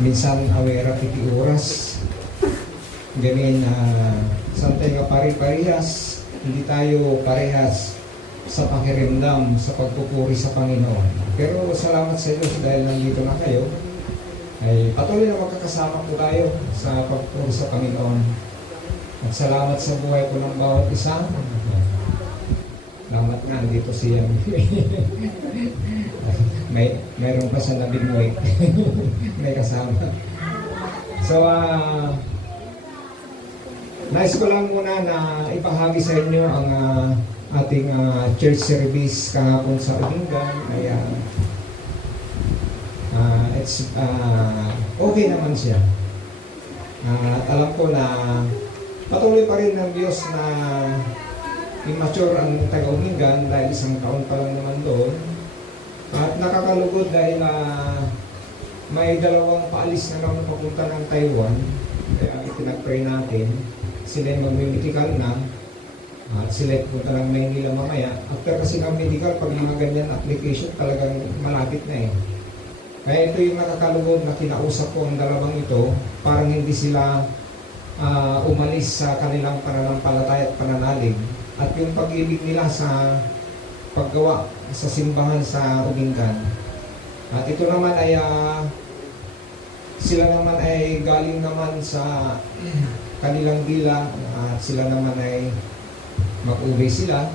minsan awera piti oras. Gamin santay nga pari-parehas, hindi tayo parehas sa pakiramdam, sa pagpupuri sa Panginoon. Pero salamat sa Diyos dahil nandito na kayo. Ay patuloy na magkakasama po tayo sa pagpupuri sa Panginoon. At salamat sa buhay ko ng bawat isa. Salamat nga, dito siya. Mayroon pa sa nabingway. May kasama. So, nais ko lang muna na ipahagi sa inyo ang ating church service kahapon sa Ulingan. Ay, okay naman siya. At alam ko na patuloy pa rin ng Diyos na immature ang taga-Ulingan dahil isang taon pa lang naman doon. At nakakalugod dahil may dalawang paalis na naman papunta ng Taiwan. Kaya itinag-pray natin. Sila yung mag-medical na. At sila pupunta ng Maynila mamaya. After kasi ng medical, pag mga ganyan application, talagang malapit na eh. Kaya ito yung nakakalugod na kinausap ko ang dalawang ito. Parang hindi sila umalis sa kanilang pananampalataya at pananalig. At yung pag-ibig nila sa paggawa sa simbahan sa Ulingan. At ito naman ay sila naman ay galing naman sa kanilang bilang at sila naman ay mag-uwi sila.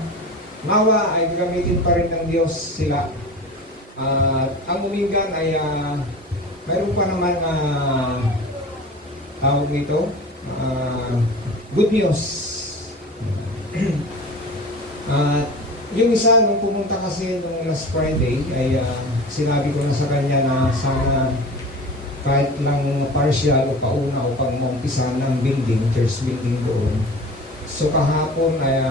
Nawa ay gamitin pa rin ng Diyos sila. At ang Ulingan ay mayroon pa naman tawag nito good news. At yung isa, nung pumunta kasi nung last Friday, ay sinabi ko na sa kanya na sana kahit lang partial o pauna o pang-umpisa ng building, church building doon. So kahapon ay,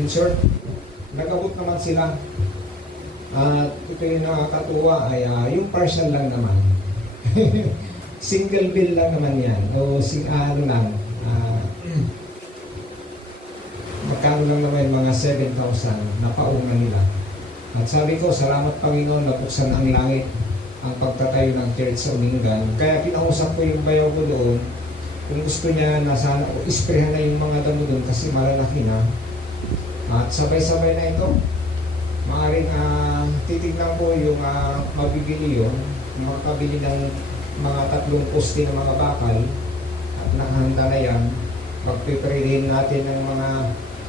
in short, nag-abot naman sila. At ito yung nakakatuwa ay yung partial lang naman. Single bill lang naman yan. O ano lang. Magkano lang naman mga 7,000 na pauna nila. At sabi ko, salamat Panginoon, napuksan ang langit ang pagtatayo ng church sa Ulingan. Kaya pinausap ko yung bayaw ko doon, kung gusto niya na sana isprehan na yung mga damo doon kasi malalaki na. At sabay-sabay na ito. Maaaring titignan ko yung mabibili yun, makakabili ng mga 3 poste ng mga bakal at nakahanda na yan. Pagpiprehin natin ng mga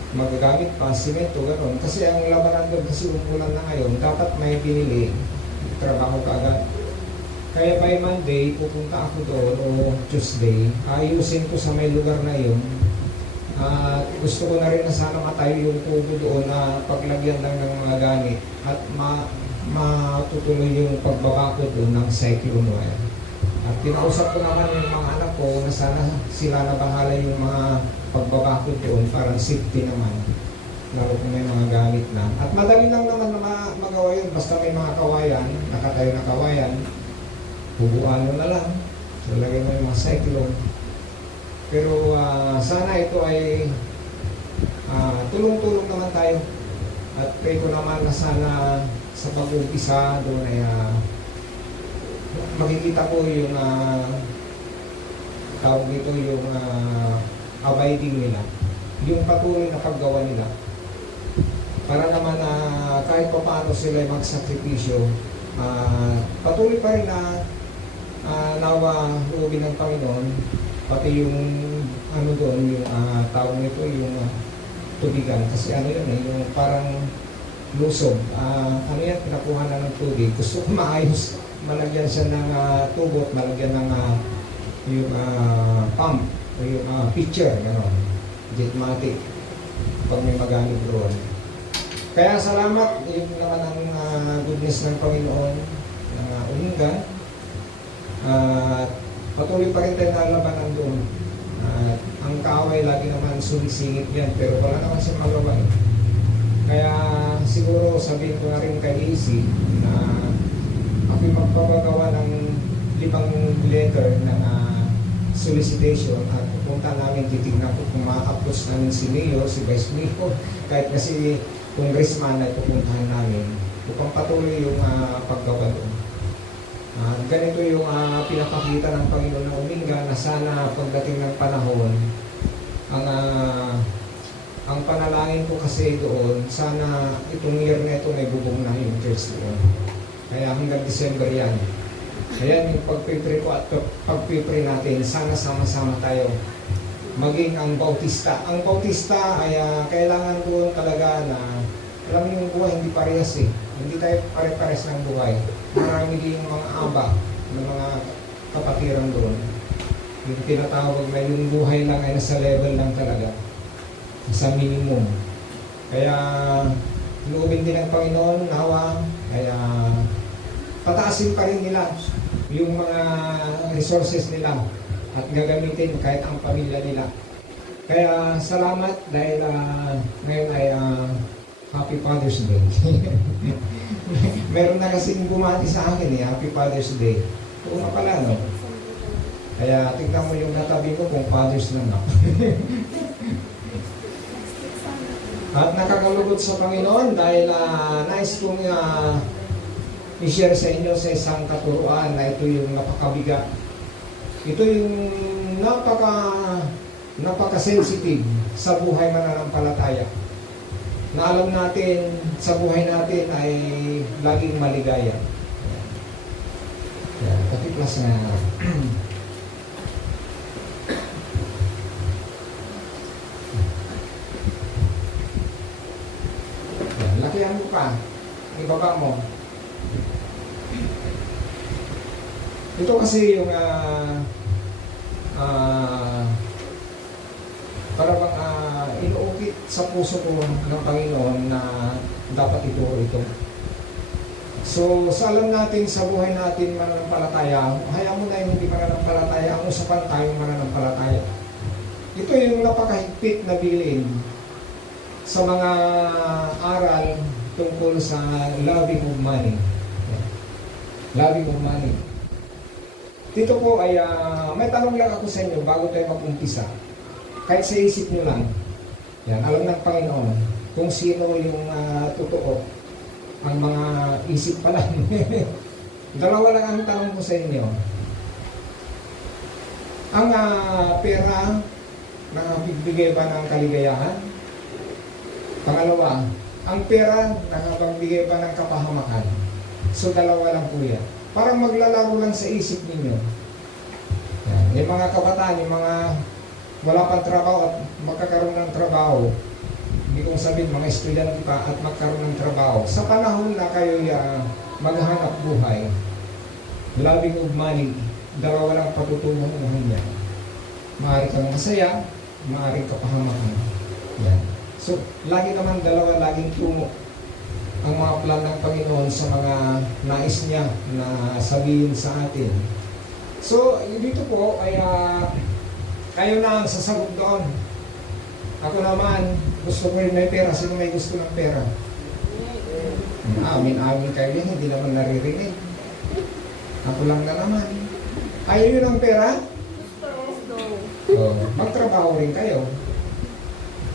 magagamit pa, simento, gano'n. Kasi ang labanan doon, kasi umulan na ngayon, dapat may binili, trabaho ka agad. Kaya by Monday, pupunta ako doon, o Tuesday, ayusin ko sa may lugar na yun. Gusto ko na rin na sana matayo yung tubo doon na paglagyan lang ng mga gamit at matutuloy yung pagbabako doon ng cyclone wire. At kinausap ko naman yung mga anak ko na sana sila na bahala yung mga pagbabako doon para safety naman. Lalo kung may mga gamit na. At madali lang naman na magawa yun. Basta may mga kawayan, nakatayo na kawayan, hubuan mo na lang. So lagay mo yung mga cyclone. Pero sana ito ay tulong-tulong naman tayo. At pray ko naman na sana sa pag-umpisa doon ay makikita ko yung tawag nito yung abiding nila, yung patuloy na paggawa nila para naman kahit pa paano sila magsakripisyo, patuloy pa rin na nawa loobin ng Panginoon, pati yung ano doon, yung tawag nito yung tubigan, kasi ano yun yung parang lusob, ano yan, pinakuha na ng tubig, gusto ko maayos, malagyan siya ng tubot, malagyan ng yung pump o yung pitcher, gano'n, jetmatic, pag may magamit doon. Kaya salamat, yun naman ang goodness ng Panginoon na Ulingan. Patuloy pa rin tayo nalabanan doon. Ang kaaway lagi naman sumisingit yan, pero wala naman siya magawa. Kaya siguro sabihin ko na rin kay AC na ako magpapagawa ng 5 letter na solicitation at pupunta namin, titignan ko kung ma-approach namin si Mayor, si Vice Mayor, kahit na si Congressman ay pupuntahan namin upang patuloy yung paggawa doon. Ganito yung pinapakita ng Panginoon ng Uminga na sana pagdating ng panahon, ang panalangin ko kasi doon, sana itong year na ito may bubong na yung church doon. Kaya hanggang December yan. Ayan yung pagpipray ko at pagpipray natin, sana sama-sama tayo. Maging ang bautista. Ang bautista ay kailangan doon talaga na, alam mo yung buhay hindi parehas eh. Hindi tayo pare-pares ng buhay. Marami din mga aba ng mga kapatiran doon. Yung tinatawag na yung buhay lang ay nasa level lang talaga. Sa minimum. Kaya, loobin din ng Panginoon, nawa, kaya pataasin pa rin nila yung mga resources nila at gagamitin kahit ang pamilya nila. Kaya salamat dahil ngayon ay Happy Father's Day. Meron na kasing bumati sa akin Happy Father's Day. Oo nga pala, no? Kaya tignan mo yung natabi ko kung Father's lang ako. At nakakalugod sa Panginoon dahil nais kong i-share sa inyo sa isang katuruan na ito yung napakabigat. Ito yung napaka-sensitive sa buhay mananampalataya. Na alam natin sa buhay natin ay laging maligaya. Yan, pakiplas na. Yan, lakihan mo pa. Ibaba mo. Ito kasi yung parang inuukit sa puso ko ng Panginoon na dapat ituro ito. So, sa alam natin sa buhay natin mananampalataya, hayaan mo na yung hindi mananampalataya, ang usapan tayong mananampalataya. Ito yung napakahigpit na bilin sa mga aral tungkol sa loving of money. Loving of money. Dito po ay may tanong lang ako sa inyo bago tayo mag-umpisa. Kahit sa isip nyo lang, yan, alam ng Panginoon kung sino yung totoo. Ang mga isip pa lang. Dalawa lang ang tanong ko sa inyo. Ang pera, nakapagbigay ba ng kaligayahan? Pangalawa, ang pera, nakapagbigay ba ng kapahamakan? So, dalawa lang po yan. Parang maglalaro lang sa isip ninyo. Yan. Yung mga kabataan, yung mga wala pang trabaho at magkakaroon ng trabaho, hindi kong sabihin mga estudyante pa at magkaroon ng trabaho. Sa panahon na kayo maghanap buhay, loving of money, dalawa lang patutunguhan niya. Maaari kang masaya, maaari kapahamakan. Yan. So, lagi naman dalawa, laging tungo ang mga plan ng Panginoon sa mga nais niya na sabihin sa atin. So, dito po ay kayo na ang sasagot doon. Ako naman, gusto ko rin may pera. Sino may gusto ng pera? Amin kayo yan, hindi naman naririnig. Ako lang na naman. Ayaw yun ang pera? Magtrabaho rin kayo.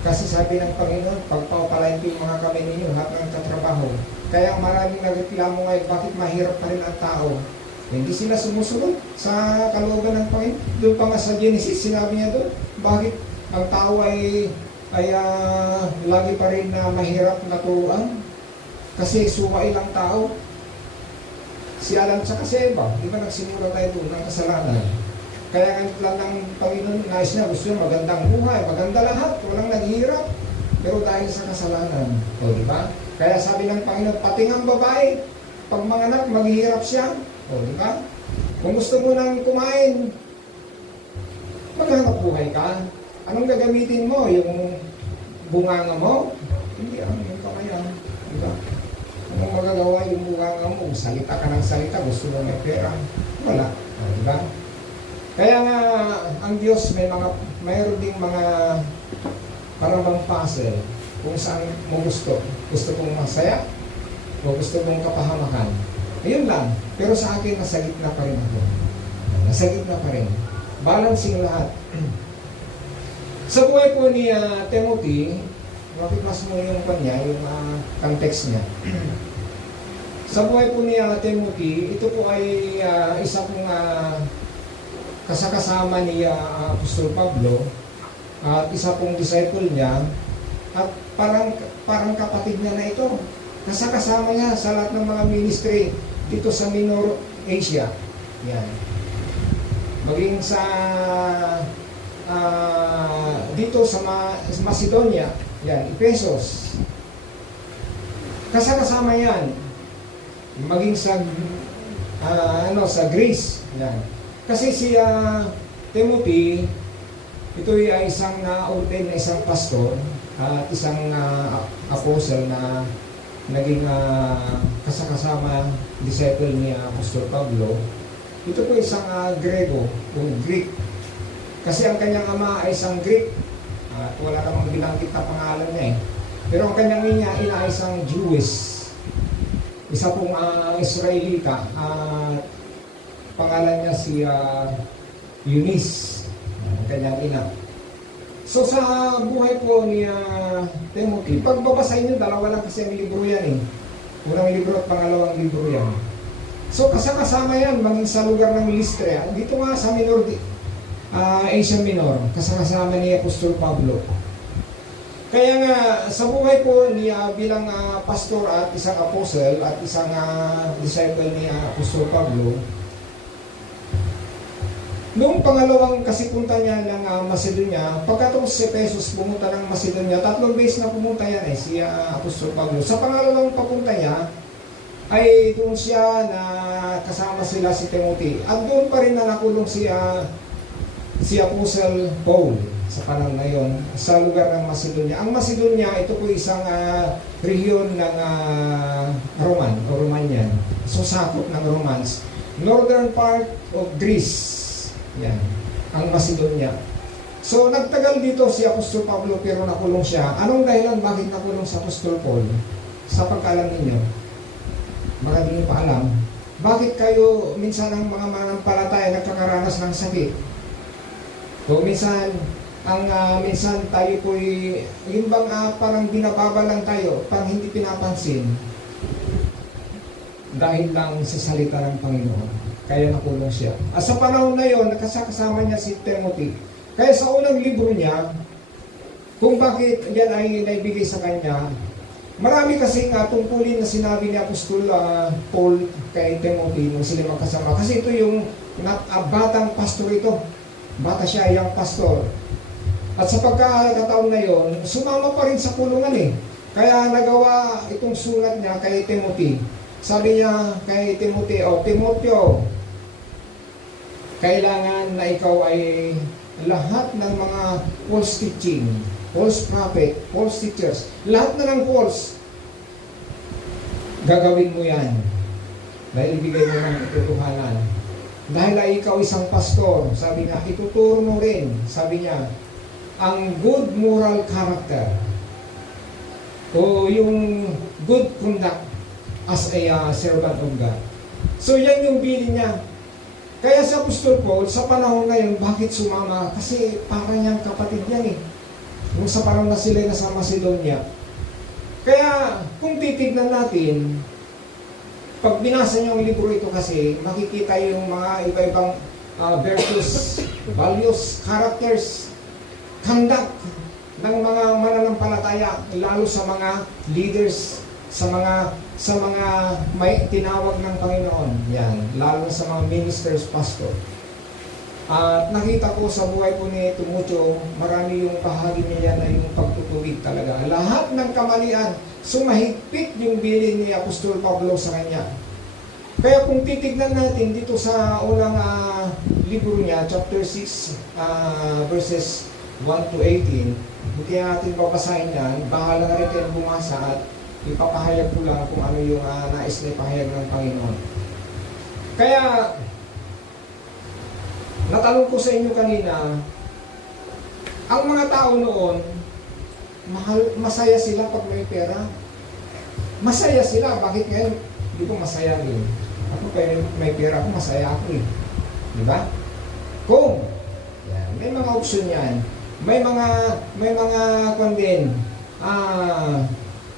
Kasi sabi ng Panginoon, pagpapalain ko yung mga kamay ninyo, lahat ng katrabaho. Kaya maraming nagreklamo ngayon, bakit mahirap pa rin ang tao? Hindi sila sumusunod sa kalooban ng Panginoon. Doon pa nga sa Genesis, sinabi niya doon, bakit ang tao ay lagi pa rin na mahirap na turuan? Kasi suway lang tao. Si Adam at si Eva, di ba nagsimula tayo doon ng kasalanan? Kaya ganit lang ng Panginoon, nais niya, gusto niya magandang buhay, maganda lahat, walang naghihirap. Pero dahil sa kasalanan, o di ba? Kaya sabi ng Panginoon, pati ang babae, pag manganak, maghihirap siya. O di ba? Kung gusto mo nang kumain, maghanap buhay ka. Anong gagamitin mo? Yung bunganga mo? Hindi, yung kamayan. Di ba? Anong magagawa yung bunganga mo? Salita ka ng salita, gusto mo may pera. Wala. O di ba? Kaya nga, ang Diyos mayroon ding mga parang bang puzzle kung saan mo gusto. Gusto kong masaya o gusto mong kapahamakan. Ayun lang. Pero sa akin, nasa gitna pa rin ako. Nasa gitna pa rin. Balancing lahat. Sa buhay po ni Timothy, makiklas mo yung kanya, yung context niya. Sa buhay po ni Timothy, ito po ay isa pong kasakasama ni Apostol Pablo at isa pong disciple niya at parang kapatid niya na ito. Kasakasama niya sa lahat ng mga ministry dito sa Minor Asia. Yan. Maging sa dito sa Macedonia, yan, Ephesus. Kasakasama yan. Maging sa sa Greece, yan. Kasi si Timothy, ito ay isang na-ordain na isang pastor at isang apostle na naging kasakasama disciple ni Apostol Pablo. Ito po isang Grego o Greek. Kasi ang kanyang ama ay isang Greek. Wala namang binanggit na pangalan niya eh. Pero ang kanyang ina ay isang Jewish. Isa pong Israelita. Pangalan niya si Eunice. Ang kanyang ina. So sa buhay po ni Timothy, pagbabasahin niyo, dalawa lang kasi ang libro yan eh. Unang libro at pangalawang libro yan. So kasama yan, maging sa lugar ng Lystra. Dito nga sa Asia Minor, kasama ni Apostol Pablo. Kaya nga, sa buhay po niya bilang pastor at isang apostle at isang disciple ni Apostol Pablo, noong pangalawang kasipunta niya ng Macedonia, pagkatapos si Ephesus pumunta ng Macedonia, 3 beses na pumunta yan si Apostol Pablo. Sa pangalawang papunta niya, ay doon siya na kasama sila si Timothy. At doon pa rin na nakulong si Apostle Paul sa panahon na yon sa lugar ng Macedonia. Ang Macedonia, ito po isang rehiyon ng Romanian. So sakop ng Romans. Northern part of Greece. Yan, ang Macedonia. So nagtagal dito si Apostol Pablo pero nakulong siya. Anong dahilan bakit nakulong si Apostol Paul? Sa pagkaalam ninyo, baka hindi nyo pa alam, bakit kayo minsan ang mga manampalataya nagkakaranas ng sakit? So minsan tayo po'y yung bang parang binababa lang tayo, parang hindi pinapansin dahil lang sa salita ng Panginoon. Kaya nakulong siya. At sa panahon na yon, nakasama niya si Timothy. Kaya sa unang libro niya, kung bakit yan ay naibigay sa kanya, marami kasing tungkulin na sinabi ni Apostol Paul kay Timothy nung sila magkasama. Kasi ito yung batang pastor ito. Bata siya, young pastor. At sa pagkakataon na yon, sumama pa rin sa kulungan eh. Kaya nagawa itong sulat niya kay Timothy. Sabi niya kay Timothy, Timoteo, kailangan na ikaw ay lahat ng mga false teaching, false prophet, false teachers, lahat na ng false, gagawin mo yan. Dahil ibigay mo ng itutuhanan. Dahil ay ikaw isang pastor, sabi niya, ituturo mo rin, sabi niya, ang good moral character o yung good conduct as a servant of God. So yan yung bilin niya. Kaya sa Apostol Paul, sa panahon ngayon, bakit sumama? Kasi para niyang kapatid yan eh. Nung sa panahon na sila nasa Macedonia. Kaya kung titignan natin, pag binasa niyo ang libro ito kasi, makikita yung mga iba-ibang virtues, values, characters, conduct ng mga mananampalataya, lalo sa mga leaders, sa mga may tinawag ng Panginoon. Yan, lalo sa mga ministers, pastor. At nakita ko sa buhay po ni Timoteo, marami yung bahagi niya na yung pagtutuwid talaga. Lahat ng kamalian, sumahigpit yung bilin ni Apostol Pablo sa kanya. Kaya kung titignan natin dito sa unang libro niya, chapter 6, verses 1 to 18, hindi natin babasahin yan, bahala na rin kayo bumasa at ipapahayag ko lang kung ano yung nais na ipahayag ng Panginoon. Kaya, natanong ko sa inyo kanina, ang mga tao noon, masaya sila pag may pera. Masaya sila. Bakit ngayon? Hindi ko masaya rin. Ako kaya may pera ako, masaya ako eh. Diba? Kung, yan, may mga option yan. May mga kung din,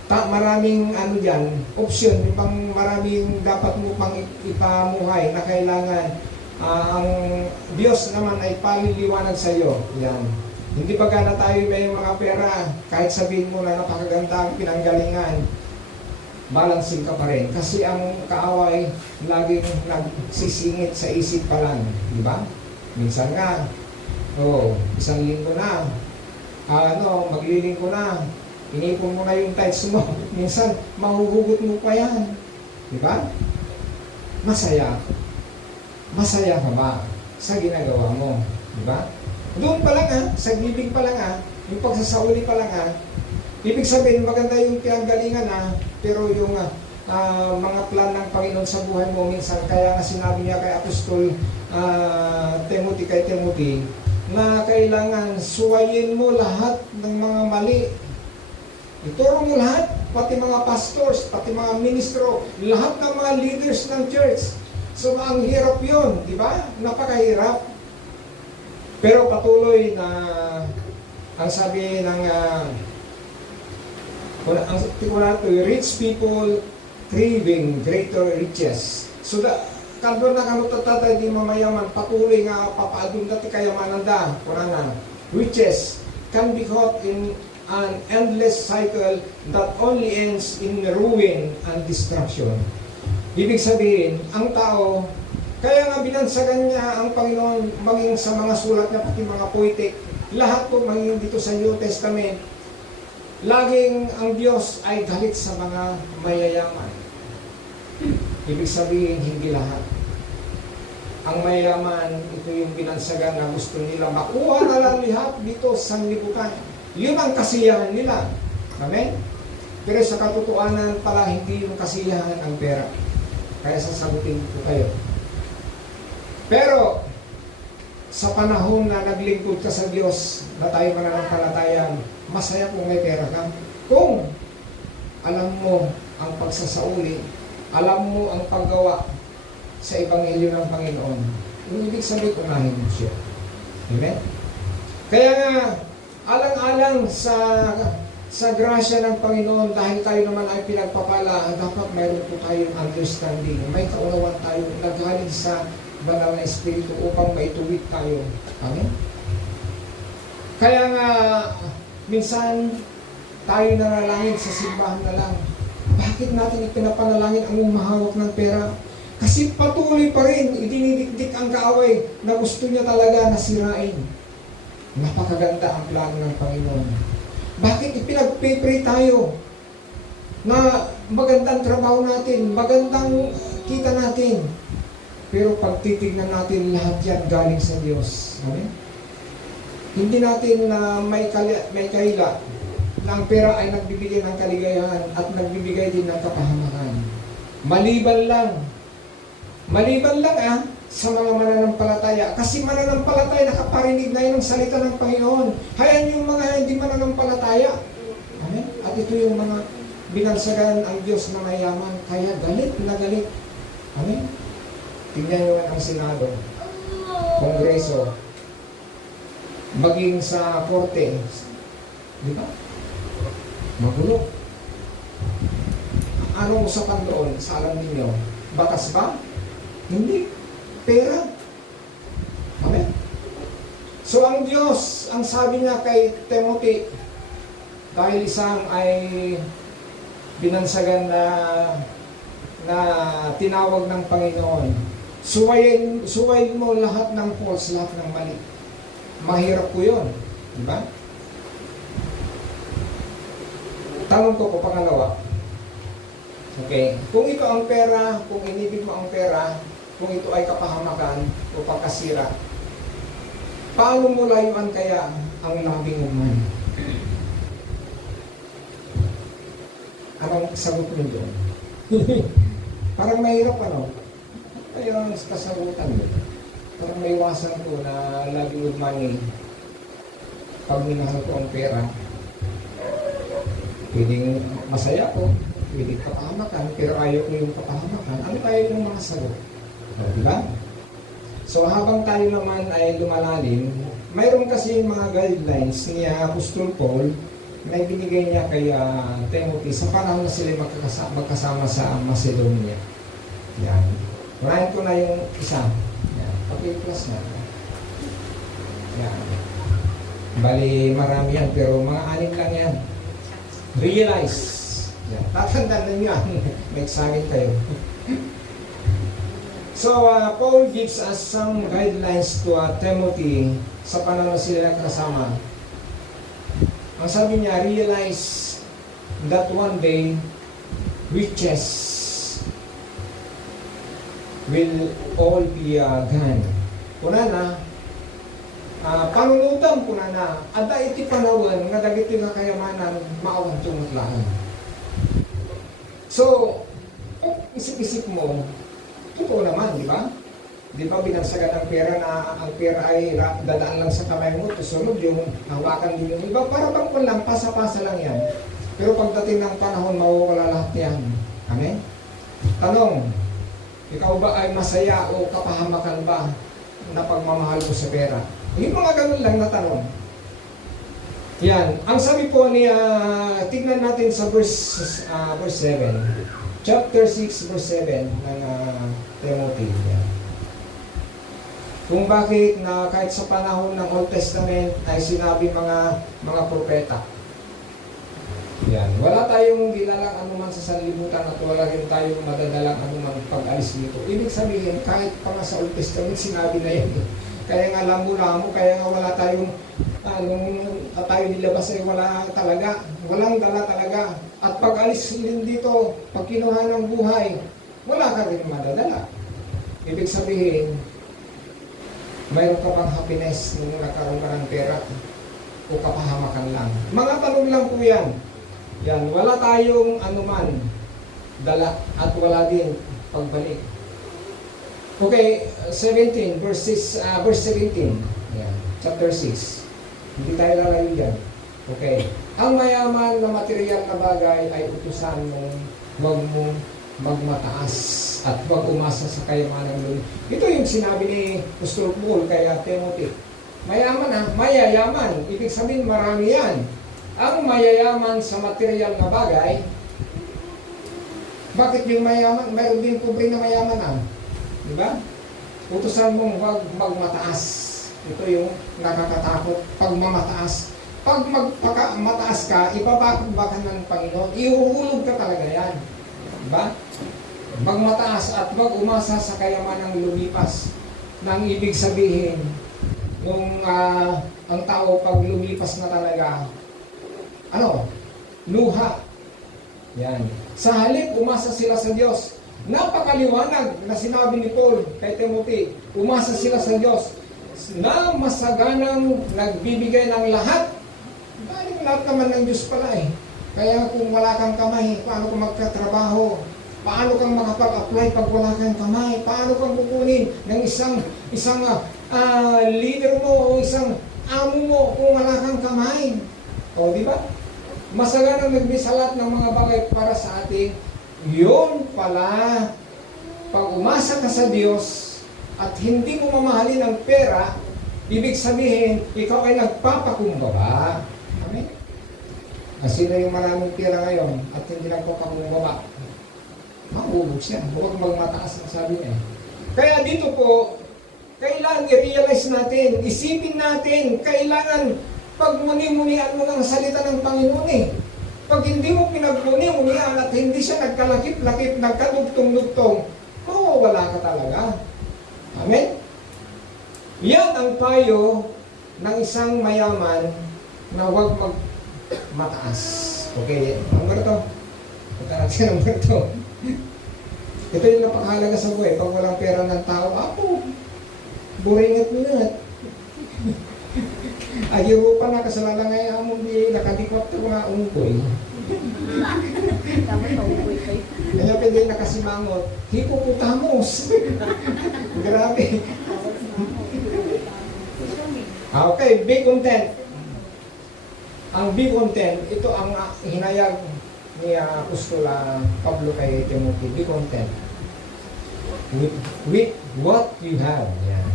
Maraming ano dyan, option, yung pang maraming dapat mo pang ipamuhay na kailangan ang Diyos naman ay paliliwanag sa iyo. Yan. Hindi ba na tayo may mga pera, kahit sabihin mo na napakaganda ang pinanggalingan, balancing ka pa rin. Kasi ang kaaway laging nagsisingit sa isip pa lang. Di ba? Minsan nga, isang linggo na, maglilinggo na, inipon mo na yung tithes mo. Minsan, mahuhugot mo pa yan. Di ba? Masaya. Masaya ka ba sa ginagawa mo? Di ba? Doon pa lang sa giving pa lang yung pagsasauli pa lang ibig sabihin maganda yung pinanggalingan pero yung mga plan ng Panginoon sa buhay mo minsan, kaya nga sinabi niya kay Apostol Timothy na kailangan suwayin mo lahat ng mga mali. Ituro mo lahat, pati mga pastors, pati mga ministro, lahat ng mga leaders ng church. So, ang hirap yun, di ba? Napakahirap. Pero patuloy na, ang sabi ng, rich people craving greater riches. So, kalbo na kanutatatay di mamayaman, patuloy nga papaadun dati kayamanan da, kurana, riches can be caught in an endless cycle that only ends in ruin and destruction. Ibig sabihin, ang tao, kaya nga binansagan niya ang Panginoon maging sa mga sulat niya, pati mga poetic, lahat po maging dito sa New Testament, laging ang Diyos ay galit sa mga mayayaman. Ibig sabihin, hindi lahat. Ang mayayaman, ito yung binansagan na gusto nila makuha na lang lahat dito sa sanlibutan. Yun ang kasiyahan nila. Amen? Pero sa katotohanan pala, hindi yung kasiyahan ang pera. Kaya sasagutin ko kayo. Pero, sa panahon na naglingkod ka sa Diyos, na tayo mananampalataya, masaya kung may pera ka. Kung alam mo ang pagsasauli, alam mo ang paggawa sa Ebanghelyo ng Panginoon, yung ibig sabihin, unahin mo siya. Amen? Kaya nga, alang-alang sa grasya ng Panginoon, dahil tayo naman ay pinagpapala, dapat mayroon po tayong understanding. May kaunawan tayo naghaling sa banal na Espiritu upang maituwid tayo. Amen? Kaya nga, minsan, tayo nanalangin sa simbahan na lang. Bakit natin ipinapanalangin ang umahawak ng pera? Kasi patuloy pa rin, idinidikdik ang kaaway na gusto niya talaga na sirain. Napakaganda ang plano ng Panginoon. Bakit ipinag-pray tayo na magandang trabaho natin, magandang kita natin, pero pag titignan natin lahat yan galing sa Diyos. Amen? Hindi natin na may kaila na ang pera ay nagbibigay ng kaligayahan at nagbibigay din ng kapahamakan. Maliban lang sa mga mananampalataya. Kasi mananampalataya, nakaparinig na yun ang salita ng Panginoon. Hayaan yung mga hindi mananampalataya. Amen? At ito yung mga binansagan ang Diyos na mayaman. Kaya galit na galit. Amen? Tingnan nyo ang Senado, Kongreso, maging sa Korte. Di ba? Magulo. Anong usapan doon sa alam ninyo? Batas ba? Hindi. Pera. Amen? So ang Diyos, ang sabi niya kay Timothy, dahil isang ay binansagan na tinawag ng Panginoon, suwayin mo lahat ng false, lahat ng mali. Mahirap po yun. Diba? Tanong ko po pangalawa. Okay. Kung ito ang pera, kung inibig mo ang pera, kung ito ay kapahamakan o pagkasira, paano mo layuan kaya ang loving of money? Anong sagot mo doon? Parang mahirap Kaya ang kasagutan mo. Parang may iwasan ko na loving of money. Pag minahal ko ang pera, pwedeng masaya ko, pwedeng kapahamakan, pero ayaw ko yung kapahamakan. Ano tayo yung mga sagot? Diba? So habang tayo naman ay lumalalim, mayroon kasi mga guidelines ni Apostol Paul na ibinigay niya kay Timothy sa panahon na sila magkasama sa Macedonia. Yan. Unahin ko na yung isa. Yan. Okay, plus na. Yan. Bali, marami yan, pero mga 6 lang yan. Realize. Yan. Tatandaan ninyo yan. May examine kayo. So, Paul gives us some guidelines to Timothy sa panahon na sila nagkasama. Ang sabi niya, realize that one day riches will all be gone. Kuna na, panunutan kuna na, ada iti panawan, nga dagiti nga kayamanan, maawan tumatlaan. So, isip-isip mo, totoo naman, di ba? Di ba binagsagan ang pera na ang pera ay dadaan lang sa kamay mo, susunod yung hawakan din yung iba, para bang kung lang, pasa-pasa lang yan. Pero pagdating ng panahon, mawawala lahat yan. Amen? Tanong, ikaw ba ay masaya o kapahamakan ba na pagmamahal mo sa pera? Yung mga ganun lang na tanong. Yan. Ang sabi po ni, tignan natin sa verse 7. Chapter 6, verse 7 ng Timothy. Yan. Kung bakit na kahit sa panahon ng Old Testament ay sinabi mga propeta. Yan. Wala tayong gilalang anuman sa sanlibutan at wala rin tayong madadalang anuman pag-alis dito. Ibig sabihin, kahit pa nga sa Old Testament, sinabi na yan. Kaya nga lamo-lamo, kaya nga wala tayong, nung tayo nilabas ay wala talaga. Walang dala talaga. At pag-alis din dito, pag kinuha ng buhay, wala ka rin madadala. Ibig sabihin, mayroon ka bang happiness nung nagkaroon ka ng pera o kapahamakan lang? Mga tanong lang po yan. Yan, wala tayong anuman dala at wala din pagbalik. Okay, 17, verse 17. Yan, chapter 6. Hindi tayo lalayo yan. Okay. Ang mayaman na material na bagay ay utusan mong huwag mong magmataas at huwag umasa sa kayamanang lupa. Ito yung sinabi ni Apostol Paul kay Timothy. Mayaman mayayaman. Ibig sabihin marami yan. Ang mayayaman sa material na bagay, bakit yung mayaman? Mayroon din pobre na mayaman Di ba? Utusan mong huwag magmataas. Ito yung nakakatakot. Pagmamataas. Pag magmataas ka, ibabakbakan ng Panginoon. Ihuhulog ka talaga yan. Diba? Magmataas at wag umasa sa kayamanang lumipas. Nang ibig sabihin, nung ang tao pag lumipas na talaga, luha. Yan. Sa halip, umasa sila sa Diyos. Napakaliwanag na sinabi ni Paul kay Timothy, umasa sila sa Diyos na masaganang nagbibigay ng lahat. Dahil lahat naman ng Diyos pala Kaya kung wala kang kamay, paano kang magkatrabaho? Paano kang makapag-apply pag wala kang kamay? Paano kang kukunin ng isang leader mo o isang amo mo kung wala kang kamay? O, di ba? Masaganang nagbisalat ng mga bagay para sa ating, yun pala, pag umasa ka sa Diyos at hindi mo mamahalin ang pera, ibig sabihin, ikaw ay nagpapakumbaba. Amen? Sino yung maraming pera ngayon at hindi nagpapakumbaba? Mahulog siya. Huwag magmataas ang sabi niya. Kaya dito po, kailangan i-realize natin, isipin natin, kailangan pagmuni-munian mo ng salita ng Panginoon Pag hindi mo pinagmuni-munian at hindi siya nagkalakip-lakip, nagkadugtong-dugtong, mawawala ka talaga. Amen? Yan ang payo ng isang mayaman na huwag magmataas. Okay, number to. Punta natin number to. Ito yung napakahalaga sa buhay. Pag walang pera ng tao, buringat mo na. Ayuro pa na kasalanan ngayon among di nakadikot ko nga ungkoy. Kaya pwede nakasimangot, hippopotamus. Grabe. Okay, be content. Ang be content, ito ang hinayag ni Apostol Pablo kay Timothy. Be content with what you have.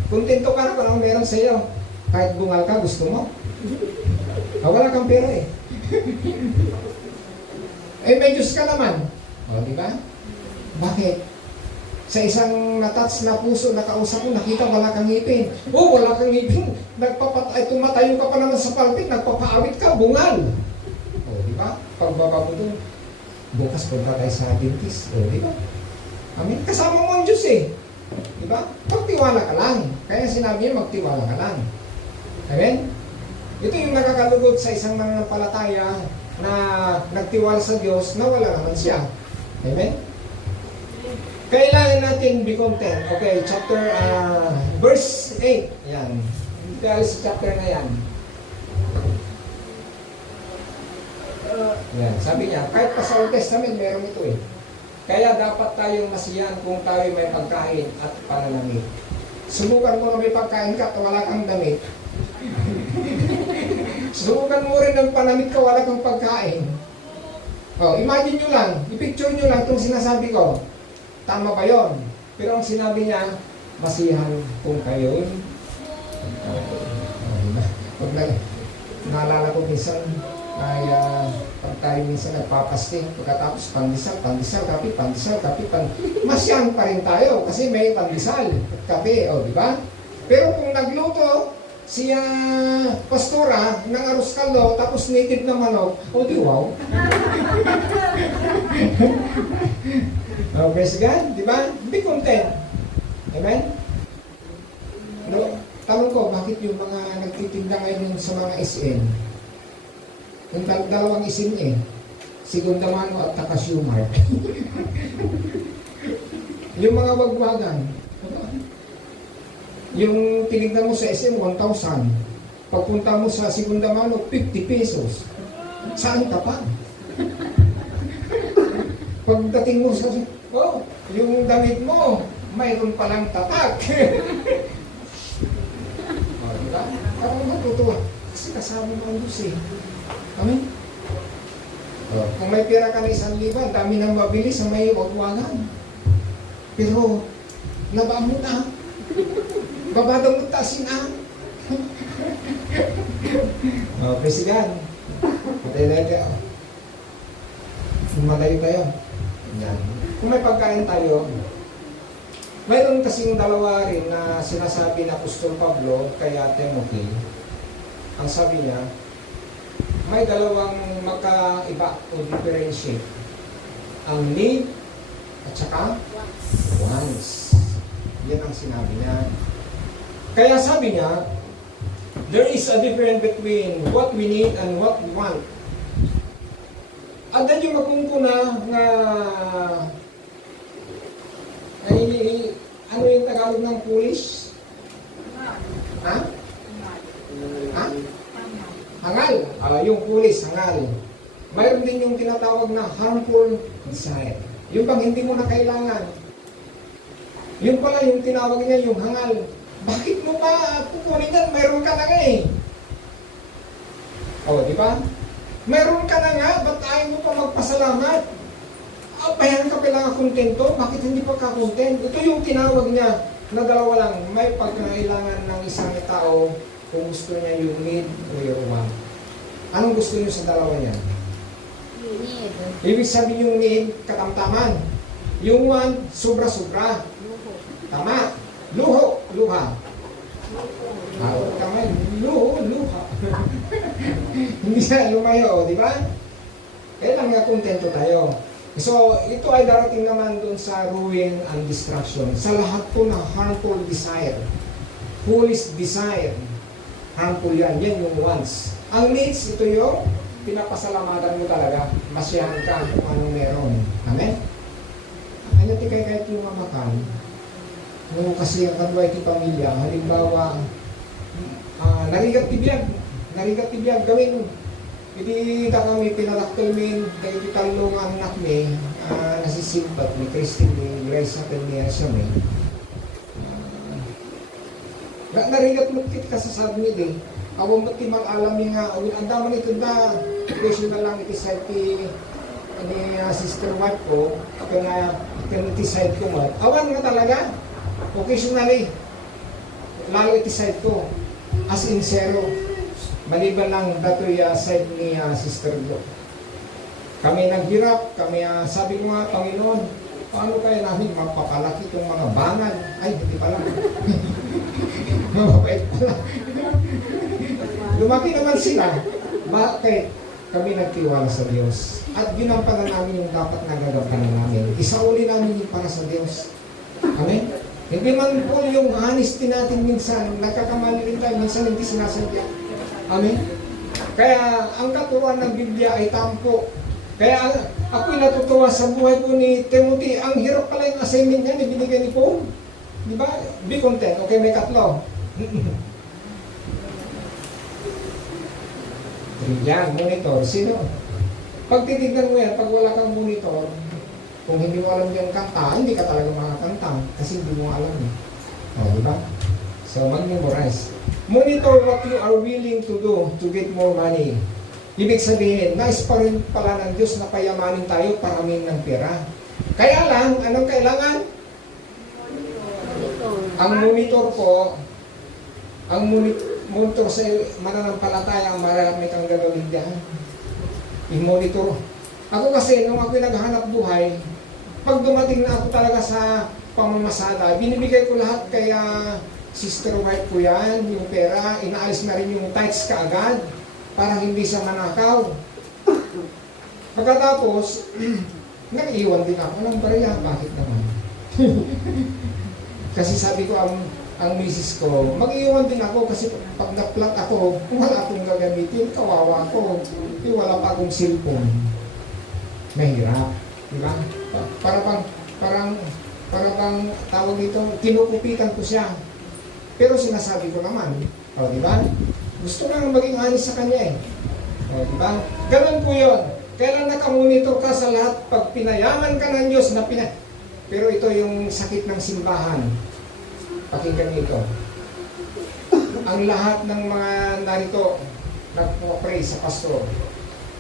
Kontento ka na kung ano meron sa iyo. Kahit bungal ka, gusto mo? Wala kang pera eh. May Diyos ka naman. O, di ba? Bakit? Sa isang natouch na puso, nakausap mo, nakita wala kang ngipin. Wala kang ngipin. Tumatayo ka pa naman sa palpit, nagpapaawit ka, bungal. O, di ba? Pagbaba mo doon, bukas punta tayo sa dentist. O, di ba? Amen? Kasama mo ang Diyos eh. Di ba? Magtiwala ka lang. Kaya sinabi niya, magtiwala ka lang. Amen? Ito yung nakakalugod sa isang mananampalataya na nagtiwala sa Diyos na wala naman siya. Amen? Kailangan natin be content. Okay, verse 8. Yan. Dahil sa chapter na yan. Yan. Sabi niya, kahit pa sa Old Testament, meron ito eh. Kaya dapat tayong masiyahan kung tayo may pagkain at pananamit. Subukan mo na may pagkain ka at wala kang damit. Subukan mo rin ng panamit ka, wala kang pagkain. Imagine nyo lang, i-picture nyo lang itong sinasabi ko. Tama ba yun? Pero ang sinabi niya, masiyahan kung kayo. Naalala ko minsan, pag tayo minsan nagpapasting, pagkatapos pandesal, kape, masiyahan pa rin tayo kasi may pandesal at kape, di ba? Pero kung nagluto siya pastora ng arroz caldo tapos native na manok, di wow. Praise God, di ba? Be content. Amen? Tanong ko, bakit yung mga nagtitinda ngayon sa mga SM? Yung dalawang isim eh. Segunda Mano at Takashumar. Yung mga wagwagan. Yung tinignan mo sa SM, 1,000. Pagpunta mo sa Segunda Mano, 50 pesos. Saan ka pa? Pagdating mo sa... yung damit mo, mayroon palang tatak. Diba? Parang matutuwa. Kasi kasama mo ang Diyos eh. Amen? Kung may pera ka na 1,000, dami nang mabili sa may wagwagan. Pero, nabaan mo na. Babadang mo tasin na. Praise God. Patay tayo. Malayo tayo. Yan. Kung may pagkain tayo, mayroon kasing dalawa rin na sinasabi na Apostol Pablo kaya Timothy. Ang sabi niya, may dalawang magkaiba o differentiate. Ang need at saka wants. Yan ang sinabi niya. Kaya sabi niya, there is a difference between what we need and what we want. At dahil yung magkungkuna na ano yung Tagalog ng foolish? Ha? Ha? Hangal. Yung foolish, hangal. Mayroon din yung tinatawag na harmful desire. Yung pang hindi mo na kailangan. Yung pala yung tinawag niya yung hangal. Bakit mo pa kukunin yan? Mayroon ka na nga eh. Di ba? Mayroon ka na nga, ba't ayaw mo pa magpasalamat? Bayan ka pala kontento, bakit hindi pa ka-content? Ito yung tinawag niya na dalawa lang. May pagkailangan ng isang tao kung gusto niya yung need o yung want. Anong gusto niyo sa dalawa niya? Need. Ibig sabihin yung need, katamtaman. Yung want, sobra-sobra. Tama. Luho, luha. Tama, luho, luha. Hindi siya lumayo, di ba? Kailan nga kontento tayo. So, ito ay darating naman dun sa ruin and destruction. Sa lahat po ng harmful desire. Foolish desire. Harmful yan. Yan yung wants. Ang needs, ito yung pinapasalamatan mo talaga. Masiyahan ka kung anong meron. Amen? Ano tikay kahit yung mamakan? Nung kasi ang kadwa iti pamilya, halimbawa, narigat tibiyag, gawin. Hindi ka kami pinalaktulmin, dahil italong ang anak ni, nasisimpat ni Christine, ni Grace sa kanya siya may. Narigat mo kit ka sa sabi niya, awang ba't timang alam niya nga, ang daman ito na, question na lang itiside ni sister wife ko, kaya itiside ko mo. Awan nga talaga, occasionally, lalo itiside ko. As in zero. Maliban lang dato'y side ni Sister Glo. Kami naghirap, kami sabi ko nga, Panginoon, paano kaya namin mapapalaki itong mga bangal? Ay, hindi pala. Mababait pala. Lumaki naman sila. Bakit? Kami nagtiwala sa Diyos. At ginampanan namin yung dapat nagagampanan namin. Isauli namin yung para sa Diyos. Amen? Hindi man po yung honesty natin minsan, nagkakamali rin tayo, minsan hindi sinasadya. Amen? Kaya ang katuruan ng Biblia ay tampo. Kaya ako'y natutuwa sa buhay ko ni Timothy. Ang hirap pala yung assignment niya, ibinigay ni Paul. Di ba? Be content. Okay, may katlo. Yan, monitor. Sino? Pag titignan mo yan, pag wala kang monitor, kung hindi mo alam yung kanta, hindi ka talaga makakanta kasi hindi mo alam eh. O, di ba? So, mag-memorize. Monitor what you are willing to do to get more money. Ibig sabihin, nais pa rin pala ng Diyos na payamanin tayo, paramin ng pera. Kaya lang, anong kailangan? Ang monitor po, ang monitor sa mananampalataya, ang marami kang gagawin dyan. I-monitor. Ako kasi, nung ako'y naghahanap buhay, pag dumating na ako talaga sa pamamasada, binibigay ko lahat kaya Sister White ko yan, yung pera, inaalis na rin yung tithes kaagad para hindi siya manakaw. Pagkatapos, nag-iwan din ako ng barya. Bakit naman? Kasi sabi ko, ang misis ko, mag-iwan din ako kasi pag na-flat ako, wala akong gagamitin, kawawa ko. Wala pa akong cellphone. Mahirap. Diba? Parang tawag dito, kinukupitan ko siya. Pero sinasabi ko naman, o diba? Gusto ko lang maging honest sa kanya eh. O diba? Ganun po yun. Kailan nakamonitor ka sa lahat pag pinayaman ka ng Diyos na Pero ito yung sakit ng simbahan. Pakinggan niyo ito. Ang lahat ng mga narito nagpo-pray sa pastor.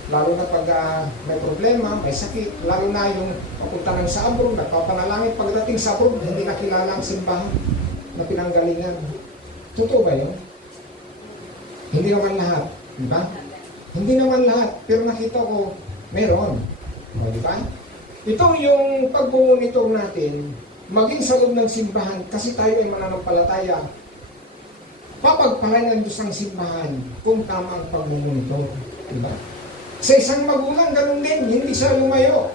Lalo na pag may problema, may sakit, lalo na yung papunta ng sa abroad, nagpapanalangin pagdating sa abroad, hindi nakilala ang simbahan na pinanggalingan. Totoo ba yun? Hindi naman lahat, di ba? Hindi naman lahat, pero nakita ko, meron. O, di ba? Ito yung pag-monitor natin, maging sa loob ng simbahan, kasi tayo ay mananampalataya. Papagpalain ng Diyos ang simbahan kung tama ang pag-monitor. Di ba? Sa isang magulang, ganun din, hindi siya lumayo.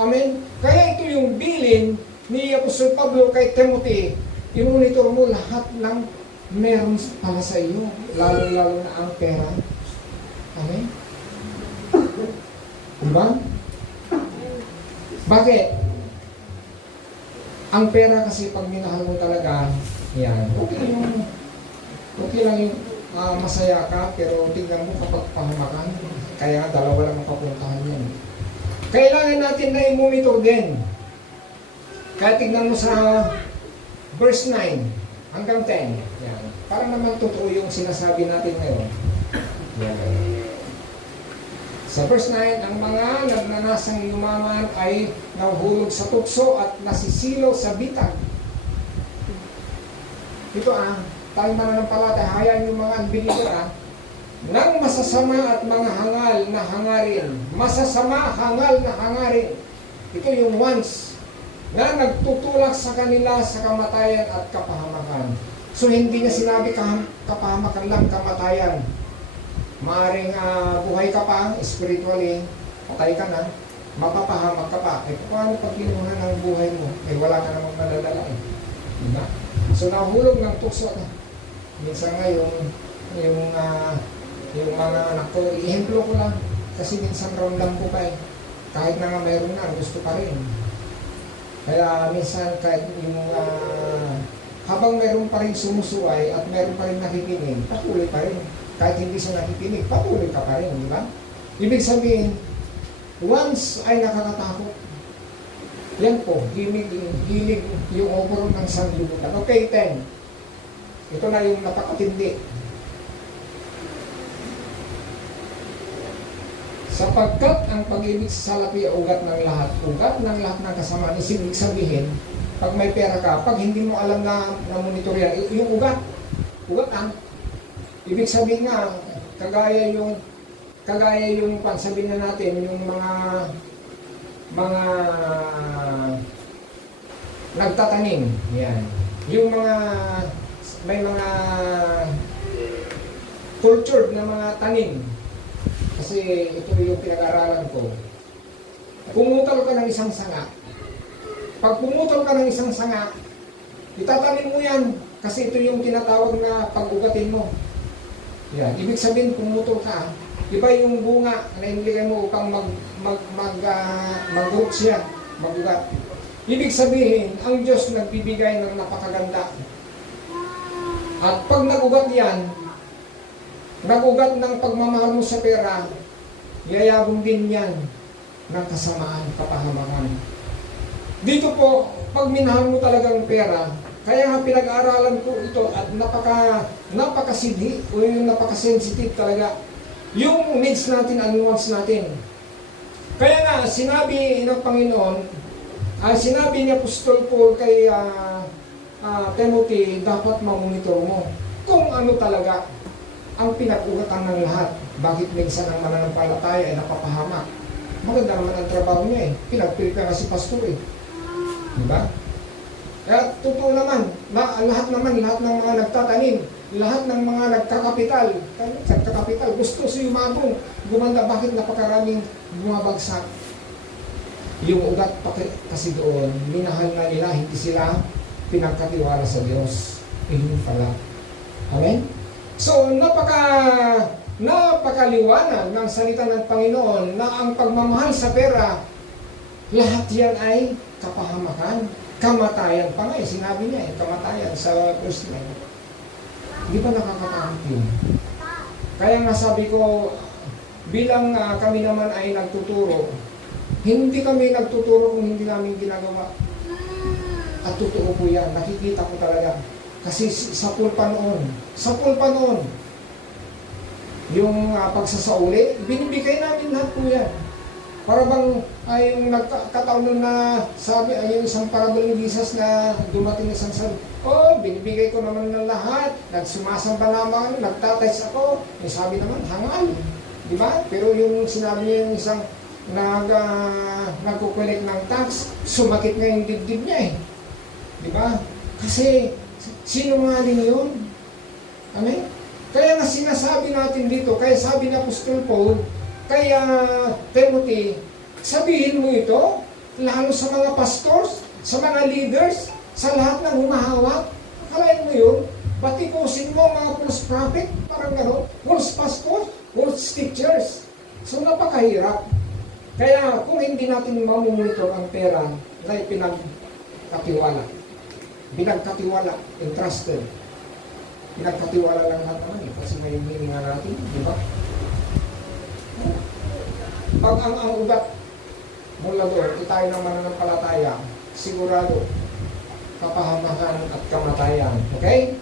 Amen? Kaya ito yung bilin ni Apostol Pablo kay Timothy, i-monitor mo lahat ng meron pala sa iyo, lalo-lalo na ang pera. Amen? Diba? Bakit? Ang pera kasi pag minahal mo talaga, yan, okay lang yung masaya ka, pero tingnan mo kapag pahamakan, kaya dalawa lang ang papuntahan yan. Kailangan natin na i-monitor din. Kaya tingnan mo sa verse 9, hanggang 10. Yan. Para naman totoo yung sinasabi natin ngayon. Yan. Sa verse 9, ang mga nagnanasang yumaman ay nahuhulog sa tukso at nasisilaw sa bitag. Ito tayo mananampalataya, hayaan yung mga unbeliever nang masasama at mga hangal na hangarin. Masasama, hangal na hangarin. Ito yung once na nagtutulak sa kanila sa kamatayan at kapahamakan. So hindi niya sinabi kapahamakan lang, kamatayan. Maaring buhay ka pa, spiritually, patay ka na, mapapahamak ka pa. Paano pag kinuha ng buhay mo? Wala ka namang madadala eh. Diba? So nahulog ng tukso na. Minsan ngayon, yung mga anak ko, ihemplo ko lang. Kasi minsan ramdam ko pa eh. Kahit na nga mayroon na, gusto pa rin. Kaya minsan kahit yung habang meron pa rin sumusuway at meron pa rin nakikinig, patuloy pa rin. Kahit hindi siya nakikinig, patuloy ka pa rin, di ba? Ibig sabihin, once ay nakakatakot. Yan po, hilig yung overall ng sanlibutan. Okay, 10. Ito na yung napakatindi. Sapagkat ang pag-ibig sa salapi ay ugat ng lahat. Ugat ng lahat ng kasamaan. Ibig sabihin, pag may pera ka, pag hindi mo alam na monitor yan, yung ugat Ibig sabihin nga, kagaya yung pansabihin na natin, yung mga nagtatanim, yan. Yung may mga cultured na mga tanim. Kasi ito yung pinag-aralan ko. Pumutol ka ng isang sanga. Pag pumutol ka ng isang sanga, itatanim mo yan. Kasi ito yung tinatawag na pag-ugatin mo. Yan. Ibig sabihin, pumutol ka. Iba yung bunga na inilagay mo upang mag-root siya, mag-ugat. Ibig sabihin, ang Diyos nagbibigay ng napakaganda. At pag nag-ugat yan, nag-ugat ng pagmamahal mo sa pera, yayabong din yan ng kasamaan, kapahamakan. Dito po, pag minahal mo talagang pera, kaya nga pinag-aaralan ko ito at napakasidhi o yung napakasensitive talaga yung needs natin and wants natin. Kaya nga, sinabi ng Panginoon, sinabi ni Apostol Paul kay Timothy, dapat mamonitor mo kung ano talaga ang pinag-ugatan ng lahat. Bakit minsan ang mananampalataya ay napapahamak? Maganda naman ang trabaho niya eh. Pinag-prepare si pastor eh. Diba? Kaya totoo naman, lahat ng mga nagtatanim, lahat ng mga nagkakapital, gusto si Yumabong, gumanda, bakit napakaraming bumabagsak? Yung ugat kasi doon, minahal na nila, hindi sila pinagkatiwala sa Diyos. Yun pala. Amen? So, napakaliwanag ng salita ng Panginoon na ang pagmamahal sa pera, lahat yan ay kapahamakan. Kamatayan pa nga eh, sinabi niya eh, kamatayan sa verse 9. Di ba nakakatakot yun? Kaya nga sabi ko, bilang kami naman ay nagtuturo, hindi kami nagtuturo kung hindi namin ginagawa. At totoo po yan, nakikita ko talaga. Kasi sa pulpa noon, yung pagsasauli, binibigay namin lahat po yan. Para bang yung nagkataon na sabi, yung isang parabol ni Jesus na dumating isang sabi, binibigay ko naman ng lahat, nagsumasamba naman, nagtatays ako, may sabi naman, hangal. Di ba? Pero yung sinabi niya yung isang nagkukulik ng tax, sumakit nga yung dibdib niya eh. Di ba? Kasi, sinungaling yun. Amen? Kaya nga sinasabi natin dito, kaya sabi ni Apostol Paul, kaya Timothy, sabihin mo ito, lalo sa mga pastors, sa mga leaders, sa lahat ng humahawak. Akalain mo yun, batikusin mo mga false prophet, parang gano'n, false pastors, false teachers. So napakahirap. Kaya kung hindi natin mamumonitor ang pera na pinagkatiwala, entrusted. Pinagkatiwala lang natin naman kasi may hininga natin, di ba? Pag ang ugat mula doon, tayo ng mananampalataya, sigurado, kapahamakan at kamatayan. Okay?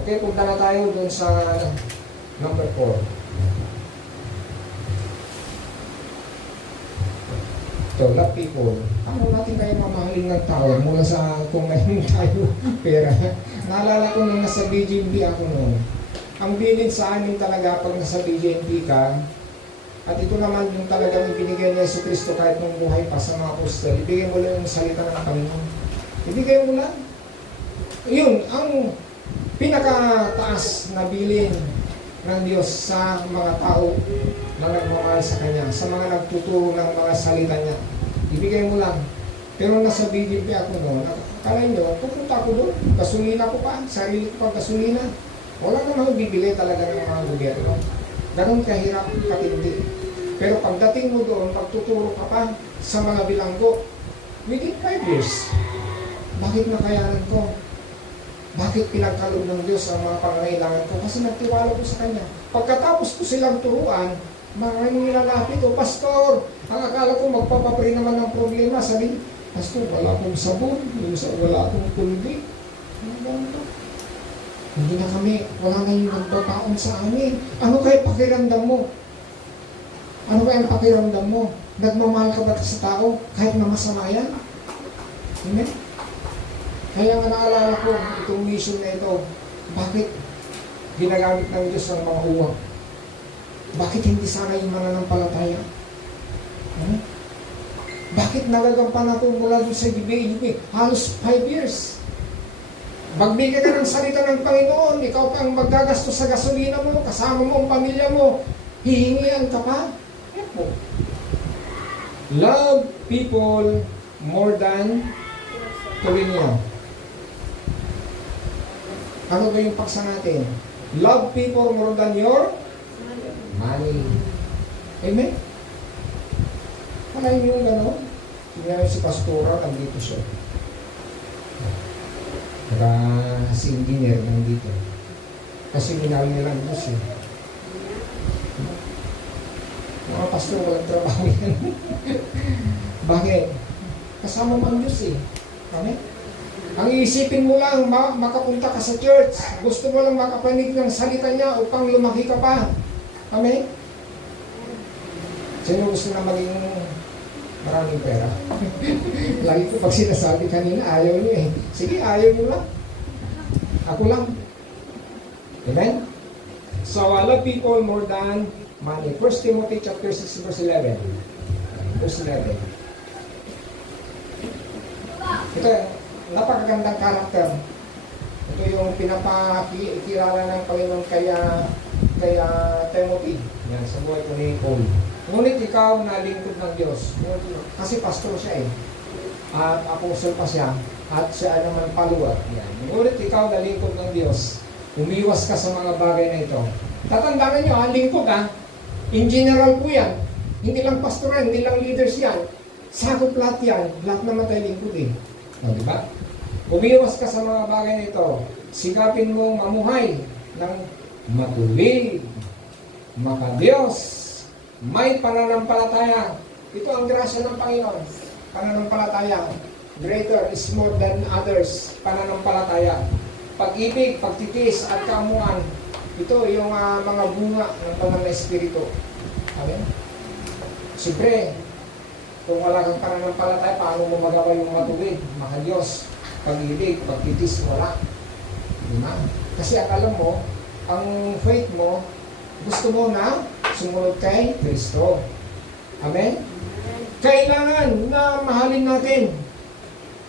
Okay, punta na tayo doon sa number 4. So, love people. Paano natin kayo mamahalin ng tao mula sa kung mayroon tayo pera? Naalala ko nung nasa BGMB ako noon. Ang bilin sa amin talaga pag nasa BGMB ka, at ito naman yung talagang ibinigay ni Yesu Cristo kahit nung buhay pa sa mga apostol, ibigay mo lang yung salita ng Panginoon. Ibigay mo lang. Yun, ang pinakataas na bilin ng Diyos sa mga tao na nagmamahal sa Kanya, sa mga nagtuturo ng mga salita niya. Ibigay mo lang. Pero nasa BGP ako noon, akala nyo, pupunta ako doon, gasolina ko pa, sarili ko pa gasolina. Wala namang bibili talaga ng mga gobyerno. Ganun kahirap, katindi. Pero pagdating mo doon, pagtuturo ka pa sa mga bilanggo, within 5 years, bakit nakayanan ko? Bakit pinagkaloob ng Diyos ang mga pangangailangan ko? Kasi nagtiwala ko sa Kanya. Pagkatapos ko silang turuan, mga nilalapit, Pastor, ang akala ko magpapapray naman ng problema. Sabi, Pastor, wala akong sabon, wala akong kundi. Hindi na kami, wala na yung nagbabaon sa amin. Ano kaya pakiramdam mo? Ano kaya ang pakiramdam mo? Nagmamahal ka ba sa tao kahit na masama yan? Amen? Kaya nga naalala ko itong mission na ito. Bakit Ginagamit ng Diyos ang mga uwang. Bakit hindi sana yung mananampalataya? Hmm? Bakit nagagampanan ko mula doon sa GBA? Halos 5 years. Magbigay ka ng salita ng Panginoon, ikaw pang maggagastos sa gasolina mo, kasama mo ang pamilya mo, hihingian ka pa? Yan po. Love people more than tuloy niya. Ano ba yung paksa natin? Love people more than your money. Amen? Malayin yung gano'n. Tingnan si Pastora, nandito siya. Saka si engineer nandito. Kasi minahal nila ang Diyos eh. Mga pastor, walang trabaho yan. Bakit? Kasama mo ang Diyos eh. Amen? Ang iisipin mo lang, makapunta ka sa church. Gusto mo lang makapanig ng salita niya upang lumaki ka pa. Amen? Sino gusto na maging maraming pera? Lagi ko pag sinasabi kanina, ayaw niyo eh. Sige, ayaw niyo lang. Ako lang. Amen? So, I love people more than money. 1 Timothy chapter 6 verse 11. Verse 11. Ito, napakagandang karakter. Ito yung pinapakilala ng Panginoon kaya Timothy. Yan, sa buhay ko ni Paul. Ngunit ikaw na lingkod ng Diyos. Kasi pastor siya eh. At apostle pa siya. At siya naman follower. Yan. Ngunit ikaw na lingkod ng Diyos. Umiwas ka sa mga bagay na ito. Tatandaan nyo ha, lingkod ha. In general po yan. Hindi lang pastoral, hindi lang leaders yan. Sakop lahat yan. Lahat naman tayo lingkod eh. O, diba? Umiwas ka sa mga bagay na ito. Sikapin mong mamuhay ng matuwid, makadiyos, may pananampalataya. Ito ang grasya ng Panginoon. Pananampalataya. Greater is more than others. Pananampalataya. Pag-ibig, pagtitis at kamuan. Ito yung mga bunga ng banal na espiritu. Amen? Siyempre, kung wala kang pananampalataya, paano mo magawa yung matuwid, makadiyos, pag-ibig, pagtitis, wala. Diba? Kasi alam mo, ang faith mo, gusto mo na sumunod kay Kristo. Amen? Kailangan na mahalin natin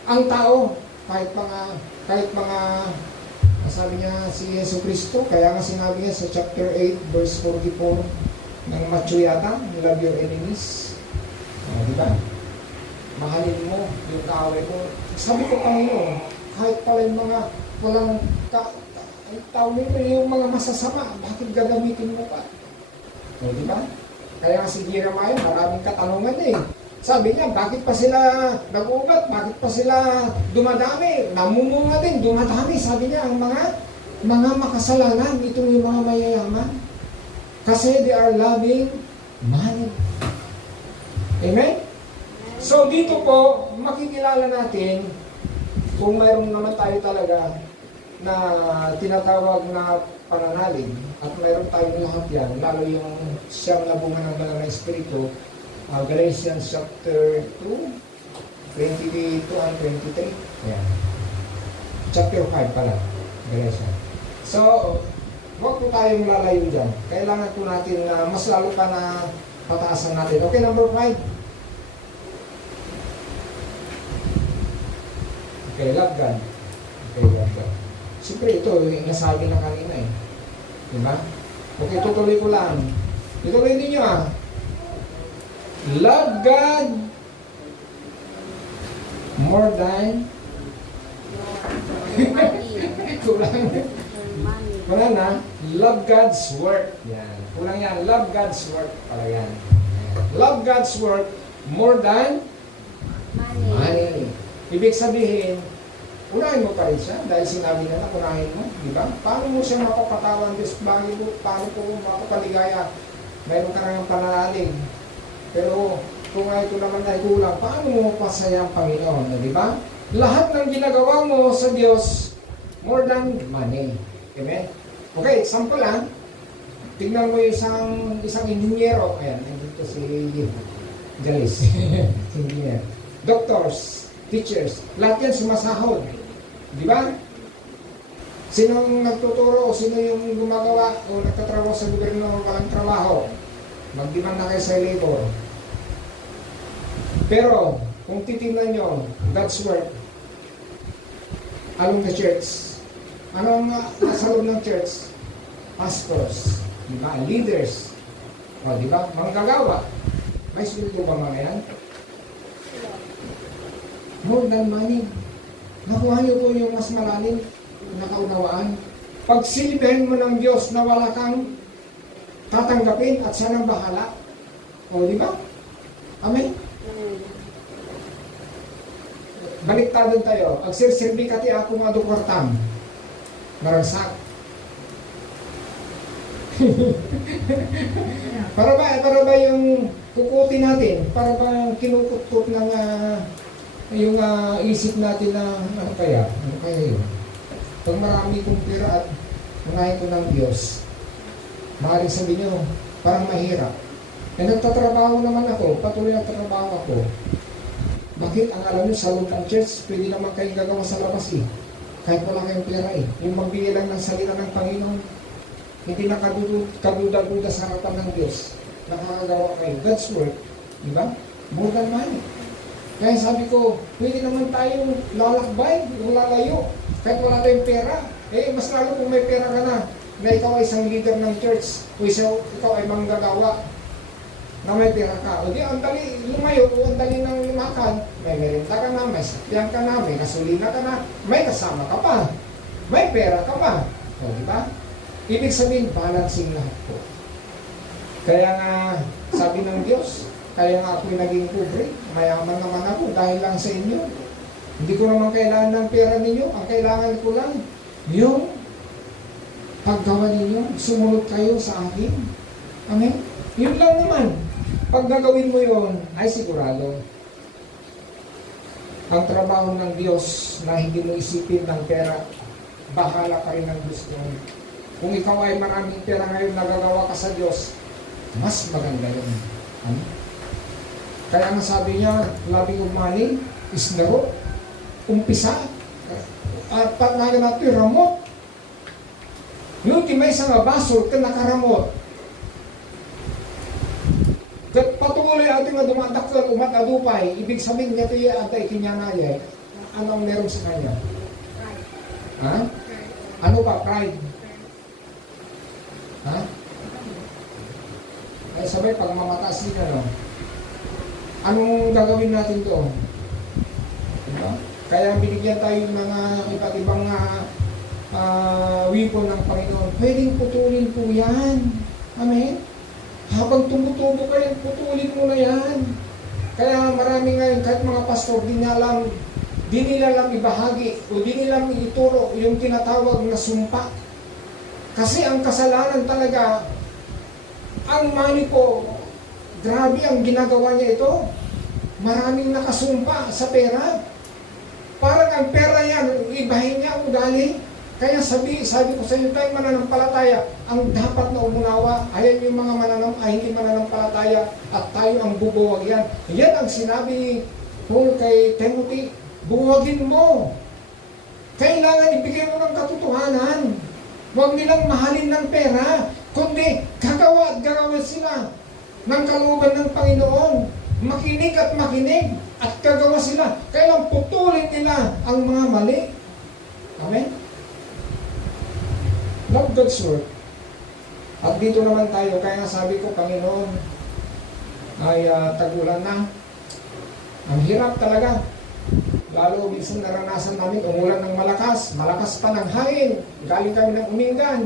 ang tao kahit mga sabi niya si Yesu Kristo, kaya nga sinabi niya sa chapter 8 verse 44 ng Matthew yata, love your enemies. Diba? Mahalin mo yung kaaway mo. Sabi ko Panginoon, kahit pala yung mga walang tao nito, yung mga masasama, bakit gagamitin mo pa? Diba? Kaya si Jeremiah, maraming katanungan eh. Sabi niya, bakit pa sila nag-ugat? Bakit pa sila dumadami? Namumunga din, dumadami. Sabi niya, ang mga makasalanan, itong yung mga mayayaman. Kasi they are loving money. Amen? So dito po, makikilala natin kung mayroon naman tayo talaga na tinatawag na pananalig at mayroon tayong lahat yan, lalo yung siyang nabunga ng banal na espiritu. Galatians chapter 2, 22 and 23. Ayan. Chapter 5 pala. Galatians. So, huwag po tayong lalayo dyan. Kailangan po natin na mas lalo pa na pataasan natin. Okay, number 5. Okay, love God. Okay, love God. Siyempre ito, nasabi na kanina eh. Diba? Okay, tutuloy ko lang. Tutuloy ninyo ah. Love God more than kulang. Kulang na. Love God's work. Yan. Kulang yan. Love God's work. Pala yan. Love God's work more than money. Ibig sabihin, unahin mo pa rin siya dahil sinabi na unahin mo. Diba? Paano mo siya mapapatawan? Paano po mapapaligaya? Mayroon ka ng pananalig. Pero kung ito naman ay kulang, paano mo pasaya ang Panginoon? Di ba? Lahat ng ginagawa mo sa Diyos, more than money. Amen? Okay, example lang. Tingnan mo yung isang inhinyero. Ayan, dito si Galis. Engineer. Doctors, teachers, lahat yan sumasahod. Di ba? Sino ang nagtuturo o sino yung gumagawa o nagtatrabaho sa gobyerno o walang trabaho? Mag-demand na kayo sa labor. Pero, kung titingnan nyo, God's work along the church. Ano ang nasa loob ng church? Pastors, diba? Leaders, o diba? Manggagawa. May sweldo ba mga yan? More than money. Nakuha niyo po yung mas malalim na kaunawaan. Pag silbihin mo ng Diyos na wala kang tatanggapin at siya nang bahala. O diba? Amen? Baliktadon tayo. Agsisilbi kati ako nga dukwartam. Naragsak. para ba yung kukutin natin? Para ba yung kinukut-kut ng yung isip natin na ano kaya? Ano kaya yun? Pag marami kong pera at unahin ko ng Diyos, maaaring sabihin nyo, parang mahirap. Eh nagtatrabaho naman ako, patuloy na trabaho ako. Bakit? Ang alam nyo, sa loob ng church, pwede naman kayong gagawa sa labas eh. Kahit wala kayong pera eh. Yung magbigay lang ng salita ng Panginoon, hindi na kaduda-duda sa harapan ng Diyos. Nakakagawa kayo. God's work. Diba? More than money. Kaya sabi ko, pwede naman tayong lalakbay, yung lalayo. Kahit wala tayong pera. Eh, mas lalo kung may pera ka na ikaw ay isang leader ng church, o ikaw ay manggagawa, na may pera ka. O di, ang dali lumayo, o ang dali ng lumakad, may merenda ka na, may sakyan ka na, may gasolina ka na, may kasama ka pa, may pera ka pa. O di ba? Ibig sabihin, balancing lahat po. Kaya nga, sabi ng Diyos, kaya nga ako'y naging pobre, mayaman naman ako dahil lang sa inyo. Hindi ko naman kailangan ng pera ninyo, ang kailangan ko lang, yung paggawa ninyo, sumunod kayo sa akin. Amen? Yun lang naman. Pag gagawin mo yun, ay sigurado. Ang trabaho ng Diyos na hindi mo isipin ng pera, bahala ka rin ng gusto. Kung ikaw ay maraming pera ngayon nagagawa ka sa Diyos, mas maganda yun. Kaya nga sabi niya, loving of money is the root. Umpisa. At pag natin ramot. Yung may isang basol ka nakaramot. Patuloy ating nga dumatakal, umatadupay. Ibig sabihin niya ito yung antay kinyanayay. Ano ang meron sa kanya? Ha? Ano ba? Pride. Ha? Ay sabay, pag mamataas din ano, anong gagawin natin doon? Diba? Kaya binigyan tayo ng mga iba't ibang weapon ng Panginoon. Pwedeng putulin po yan. Amen? Habang tumutubo kayo, putulin mo na yan. Kaya marami ngayon, kahit mga pastor, di nila lang ibahagi o di nila ituro yung tinatawag na sumpa. Kasi ang kasalanan talaga, ang money ko, grabe ang ginagawa niya ito. Maraming nakasumpa sa pera. Parang ang pera yan, ibahin niya ang ugali. Kaya sabi ko sa inyo, tayong mananampalataya, ang dapat na umunawa, ayan yung mga hindi mananampalataya, at tayo ang bubuwag yan. Yan ang sinabi ni Paul kay Timothy, buwagin mo. Kailangan ibigay mo ng katotohanan. Huwag nilang mahalin ng pera, kundi gagawa at gagawa sila ng kalooban ng Panginoon. Makinig at makinig at gagawa sila. Kailangan putulin nila ang mga mali. Amen? Love God's work. At dito naman tayo, kaya nga sabi ko, Panginoon, ay tagulan na. Ang hirap talaga. Lalo minsan naranasan namin, umulan ng malakas pa ng hangin. Galing kami ng Umingan.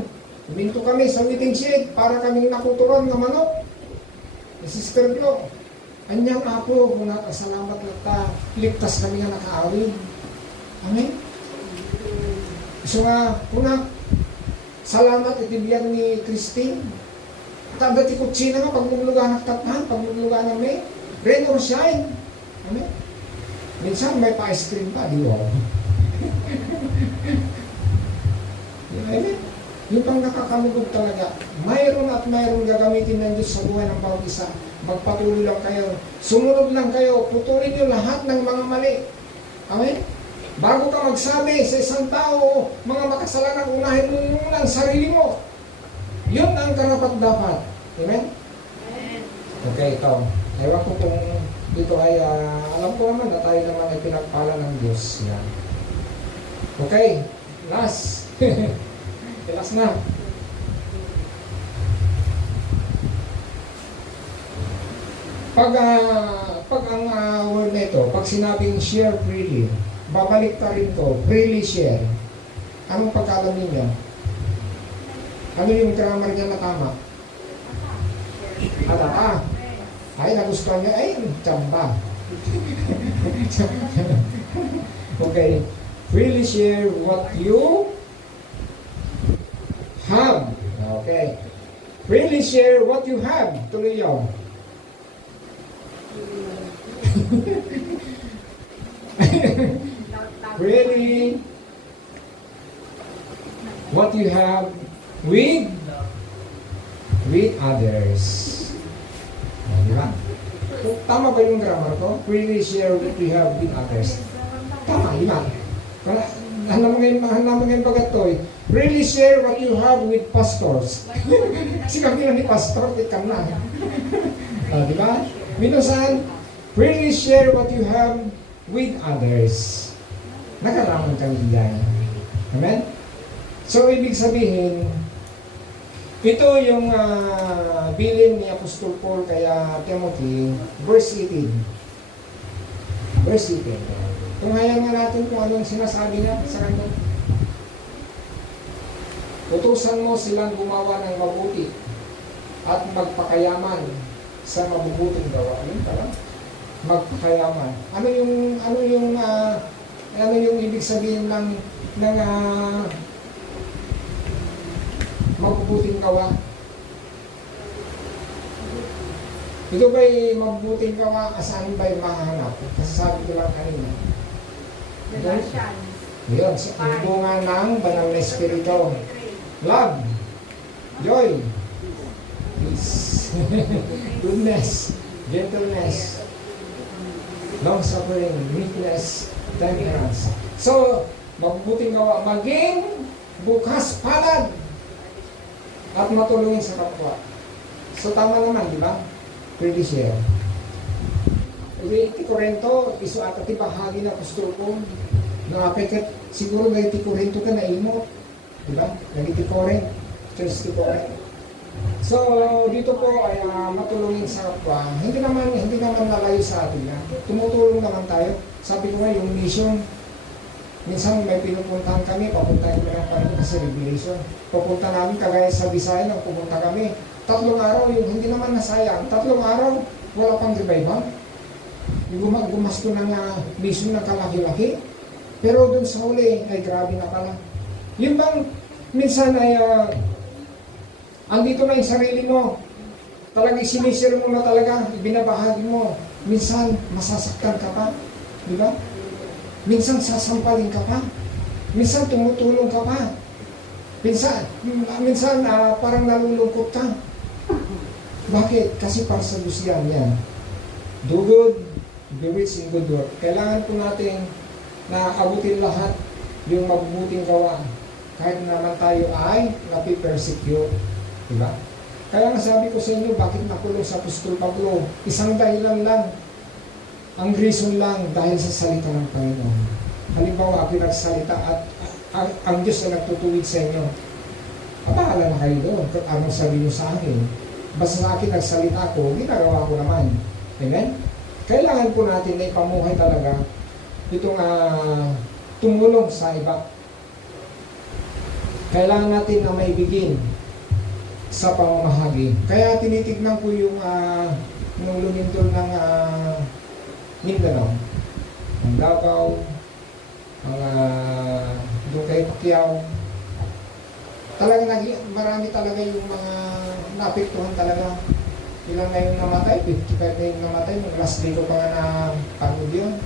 Uminto kami sa meeting shed para kaming nakuturon ng manok. Sister Glo, anyang apo, muna salamat na ligtas kami nga nakaawin. Amen? So nga, salamat itibiyang ni Christine. Tagat ikot sina nga, pagmumulugan ng tatman, pagmumulugan ng may, rain or shine. Amen? Minsan may pa-ice cream pa, di ba? Amen? Yung pang nakakalugod talaga. Mayroon at mayroon gagamitin ng Diyos sa buhay ng bawat isa. Magpatuloy lang kayo. Sumunod lang kayo. Putulin nyo lahat ng mga mali. Amen? Bago ka magsabi sa isang tao, mga makasalanan, unahin mo muna ang sarili mo. Yun ang karapat-dapat. Amen? Okay, ito. Ewan ko kung dito ay, alam ko naman na tayo naman ay pinagpala ng Diyos. Yan. Okay, last. Last na. Pag ang word na ito, pag sinabing share freely, babalik ta rin ko, freely share. Anong pagkalam ninyo? Ano yung grammar niya na tama? Atata. Ay, nagustuhan niya, ay, tsamba. Okay. Freely share what you have. Okay. Freely share what you have. Tuloy yun. Really what you have with others. Di ba? Tama ba yung grammar ko? Really share what you have with others. Tama, di ba? Hanap mo ngayon pagkatoy. Really share what you have with pastors. Sinabi na ni pastor, ikam na. Di ba? Minusan, really share what you have with others. Nagkaraman kami diyan. Amen? So, ibig sabihin, ito yung bilin ni Apostol Paul kaya Timothy, verse 18. Verse 18. Tunghayan nga natin kung anong sinasabi niya sa kanya. Utusan mo silang gumawa ng mabuti at magpakayaman sa mabubuting gawa. Ayun pala. Magpakayaman. Ano yung ibig sabihin ng mabubuting gawa? Ito ba'y mabubuting gawa? Saan ba'y mahanap? Kasi sabi ko lang kanina. Yun, yung bunga ng banal na espiritu. Love, joy, peace, goodness, gentleness, long-suffering, meekness, temperance. So, mabubuting gawa, maging bukas palad at matulungin sa kapwa. So, tama naman, di ba? Pretty share. Iti Korento, iso at ati bahagi na apostol ko, nakapikat, siguro na iti Korento ka na imo. Diba? Nagiti Korent, Church ti Korent. So, dito po ay matulungin sa kapwa. Hindi naman nalayo sa atin. Tumutulong naman tayo. Sabi ko nga, yung mission, minsan may pinupuntahan kami, papuntahin kami ng Panginoon kasi revelation. Papunta namin kagaya sa Bisaya nang pupunta kami. 3 araw, yung hindi naman nasayang. 3 araw, wala pang revival. Yung gumasto ng mission ng kalaki-laki. Pero dun sa huli, ay grabe na pala. Yung bang minsan ay andito na yung sarili mo, talagang sinisir mo na talaga, ibinabahagi mo. Minsan masasaktan ka pa, di ba? Minsan sasampalin ka pa, minsan tumutulong ka pa, minsan parang nalulungkot ka. Bakit? Kasi para sa Diyos yan. Do good, be rich in good work. Kailangan po natin na abutin lahat yung mabubuting gawa. Kahit naman tayo ay napipersecute. Diba? Kaya nga sabi ko sa inyo, bakit nakulong sa Apostol Pablo? Isang dahilan lang. Ang reason lang dahil sa salita ng Panginoon. Halimbawa, ako nagsalita at ang Diyos ay nagtutuwid sa inyo. Bahala na kayo doon kung anong sabi nyo sa akin. Basta sa akin nagsalita ko, ginagawa ko naman. Amen? Kailangan po natin na ipamuhay talaga itong tumulong sa iba. Kailangan natin na maibigin sa pamamahagi. Kaya tinitignan ko yung nung lumindol ng Mindanao, ang Davao, ang doon kay Pacquiao. Talaga marami talaga yung mga naapektuhan talaga. Ilan na yung namatay? 55 na yung namatay. Yung last day ko pa nga na panood yun.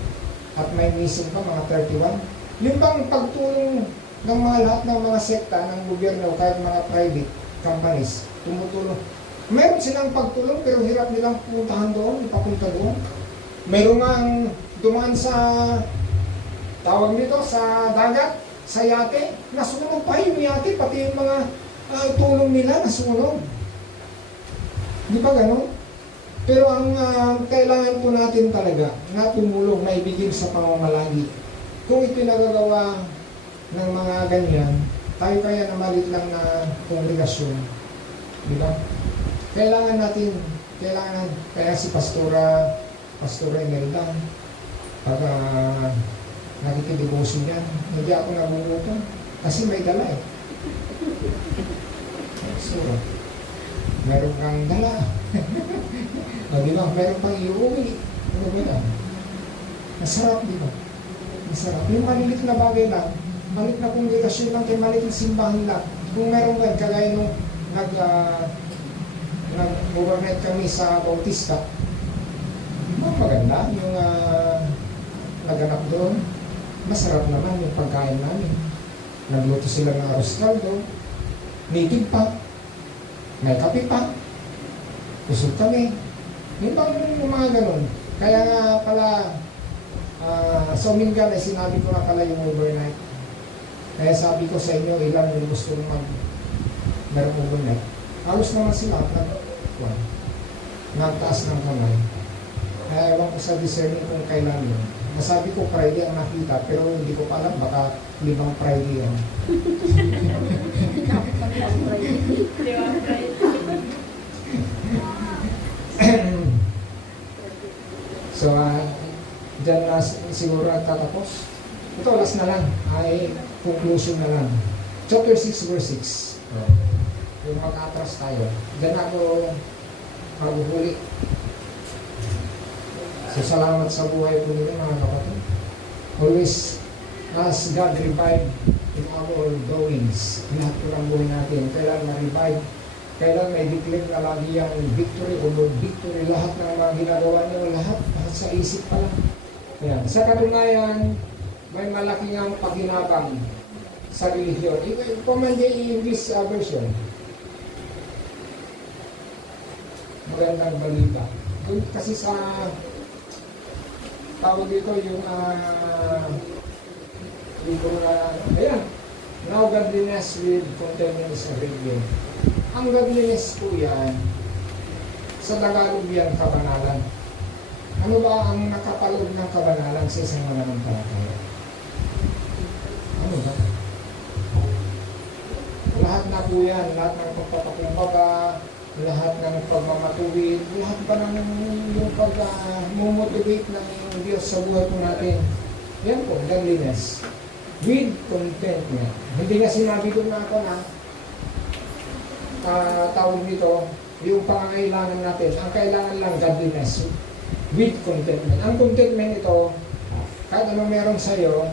At may missing pa, mga 31. Yung bang pagtulong ng mga lahat ng mga sekta ng gobyerno, kahit mga private companies, tumutulong. Meron silang pagtulong pero hirap nilang puntahan doon, ipapunta doon. Meron nga dumaan sa tawag nito sa dagat, sa yate, nasunog pa yung yate, pati yung mga tulong nila nasunog. Di ba ganun? Pero ang kailangan po natin talaga na tumulong, maibigin sa pamamalagi. Kung ito nagagawa ng mga ganyan, tayo kaya na maliit lang na kongregasyon. Di ba? Kailangan natin, kaya si Pastora Imelda, pag nakikidevotion yan, hindi ako nabubuto kasi may dala eh. So, meron kang dala. O, di ba? Meron pang iuwi. Ano ba yan? Masarap, di ba? Masarap. Yung maliit na bagay lang, maliit na kongregasyon lang, kaya maliit na simbahan lang. Kung meron ka, kagaya nung nag-overnight kami sa Bautista, maganda yung naganap doon. Masarap naman yung pagkain namin. Nagluto sila ng arroz caldo, native pa, may kape pa, usog kami. Yung mga ganun. Kaya nga pala, sa Umingan ay sinabi ko na pala yung overnight. Kaya sabi ko sa inyo, ilan yung gusto meron overnight. Halos naman sila, nagtaas ng kamay. Kaya ewan ko sa discerning kung kailan yun. Nasabi ko Friday ang nakita, pero hindi ko pa alam, baka 5 Friday yan. So, dyan na siguro tatapos. Ito, last na lang, ay conclusion na lang. Chapter 6, verse 6. Yung mag-atras tayo. Dyan ako maguhuli. So, salamat sa buhay po nila, mga kapatid. Always, as God revive in our goings, lahat po ng buhay natin, kailan ma-revive, kailan may declare na lagi yung victory o victory, lahat ng mga ginagawa niyo, lahat sa isip pa lang. Ayan. Sa katunayan, may malaking ang paghinabang sa religion. Comment yung English version. Magandang balita. Kasi sa tawag dito yung ayan, now godliness with contentment is a great gain. Ang godliness po yan, sa Tagalog yan, kabanalan. Ano ba ang nakapaloob ng kabanalan sa isang mananampalataya? Ano ba? Lahat na po yan, lahat ng pagpapakumbaga, lahat ng pagmamatuwid, lahat pa ng yung pag-motivate ng Diyos sa buhay po natin. Yan po, godliness. With contentment. Hindi nga sinabi doon na ako na tawag nito, yung pangangailangan natin, ang kailangan lang godliness. With contentment. Ang contentment ito, kahit anong meron sa iyo,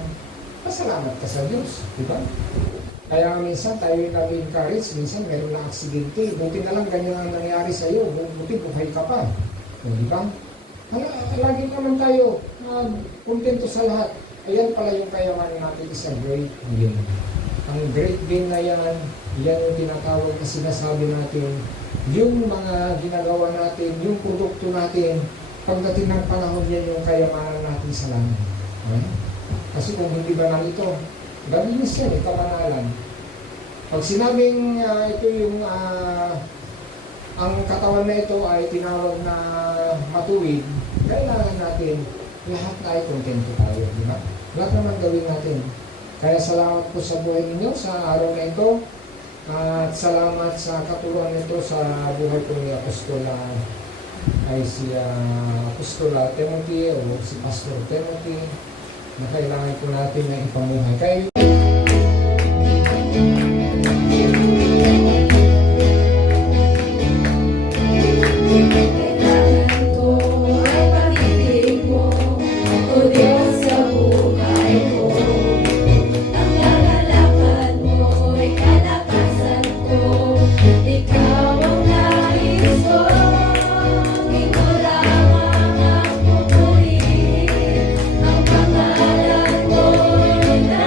pasalamat ka sa Diyos. Diba? Kaya minsan tayo yung nag-encourage, minsan meron na aksidente. Buti na lang ganyan ang nangyari sa iyo. Buti buhay ka pa. Di ba? Lagi naman tayo kontento sa lahat. Ayan pala yung kayamanan natin is a great gain. Ang great gain na yan, yan yung tinatawag na sinasabi natin. Yung mga ginagawa natin, yung produkto natin, pagdating ng panahon yan yung kayamanan natin sa langit. Kasi kung hindi banal ito, gaminis yan, kabanalan. Pag sinabing ito yung ang katawan na ito ay tinawag na matuwid, kailangan natin lahat na ay kontento tayo, di ba? Lahat naman gawin natin. Kaya salamat po sa buhay ninyo sa araw na ito at salamat sa katulong nito sa buhay po ni Apostola ay si Apostola Timothy o si Pastor Timothy na kailangan po natin na ipamuhay. Kaya ang pangalan mo na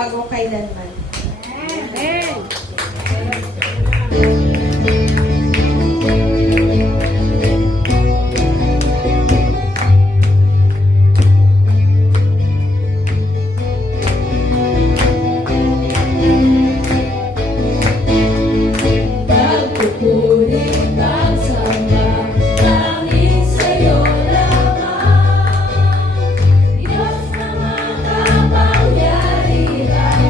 magbabago kailanman. Amen. Pagpupulit ang samba, tanging sa'yo lamang. Diyos na makapangyarihan,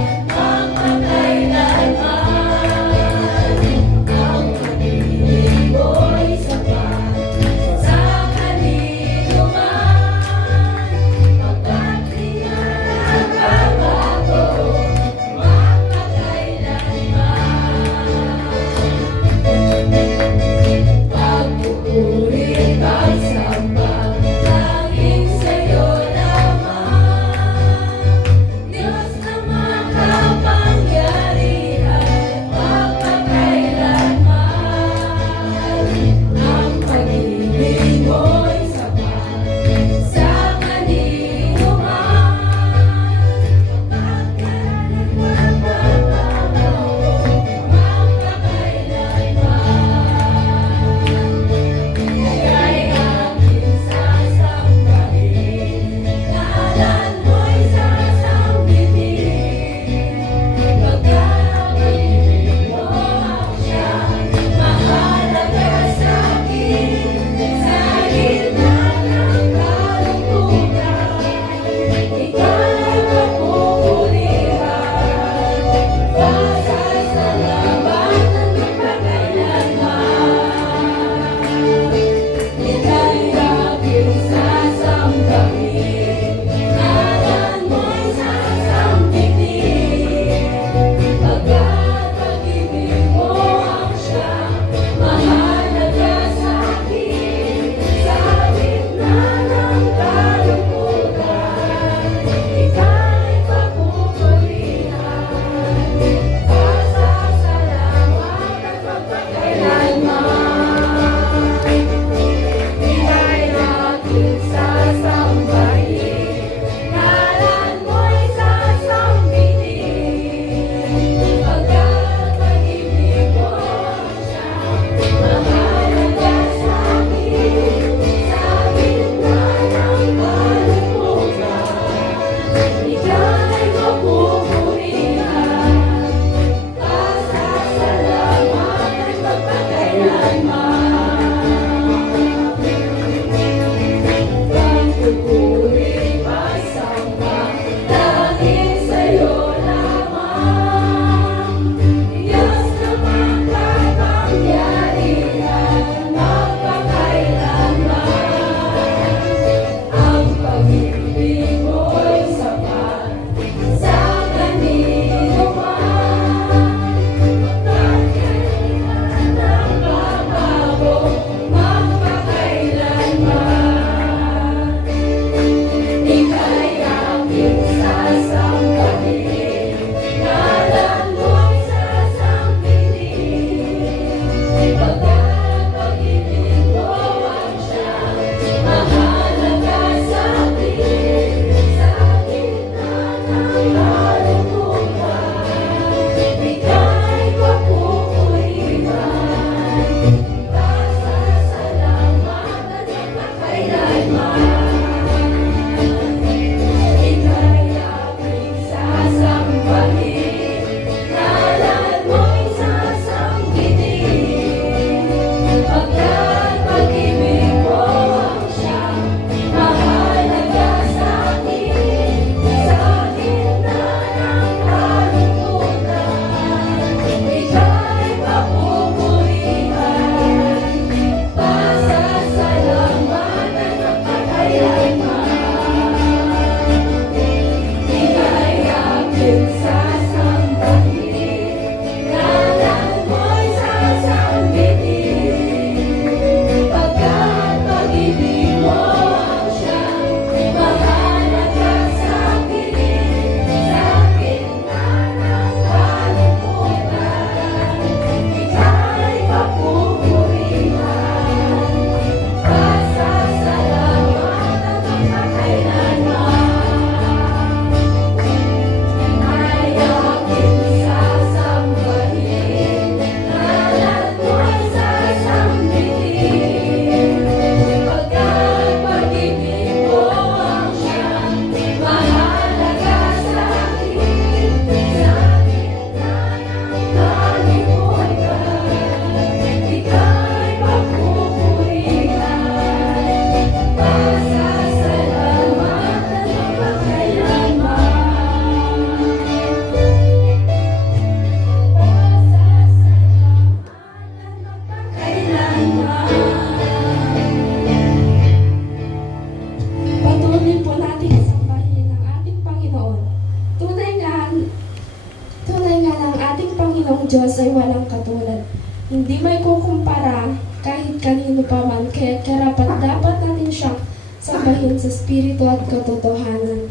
Diyos ay walang katulad. Hindi may kukumpara kahit kanino pa man, kaya karapat-dapat natin siya sambahin sa spirito at katotohanan.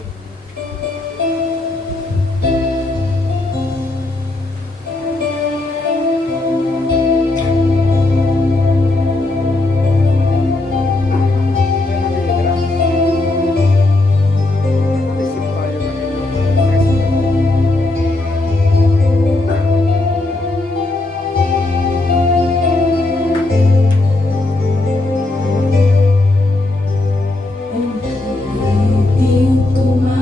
Ang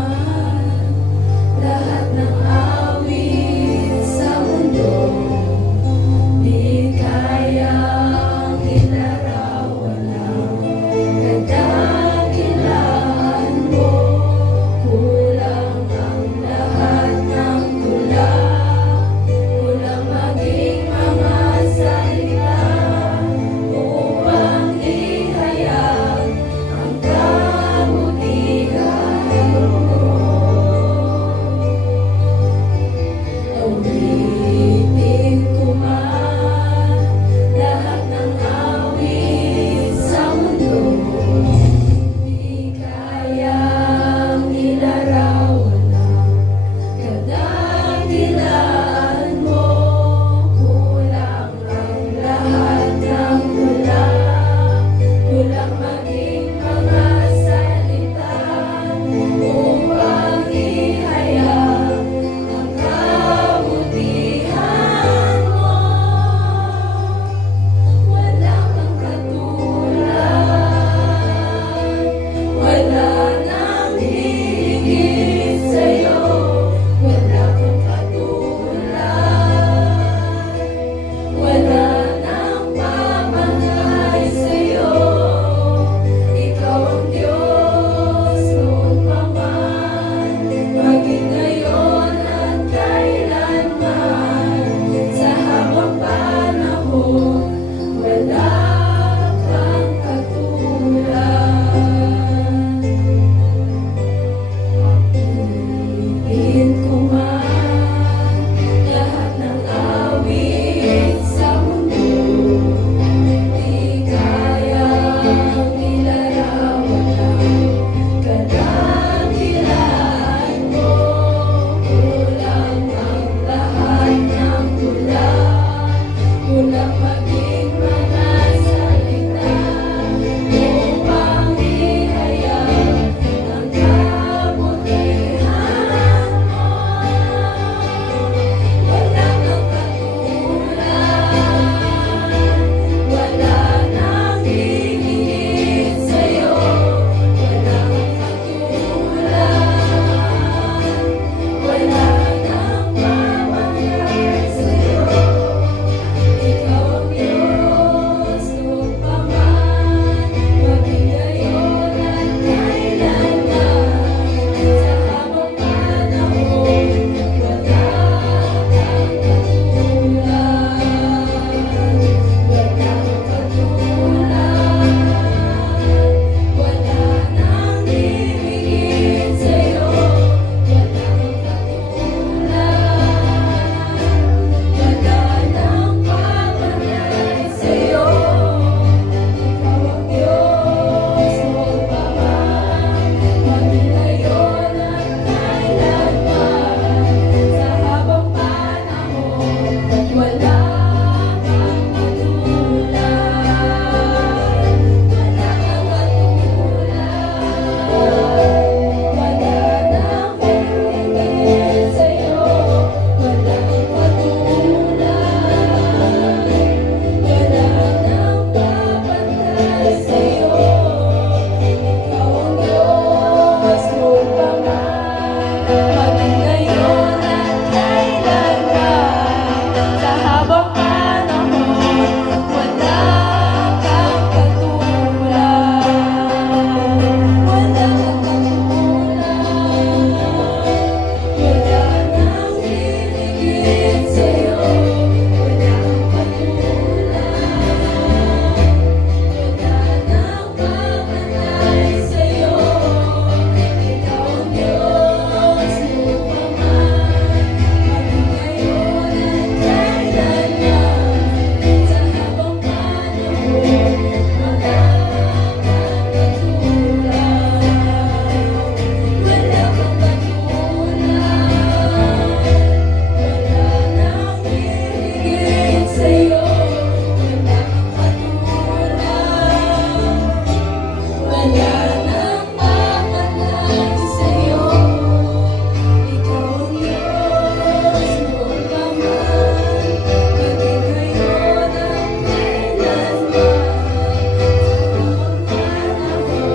Wala nang makanay sa'yo. Ikaw ang Diyos noon pa man, maging ngayon at kailanman. Sa panahon,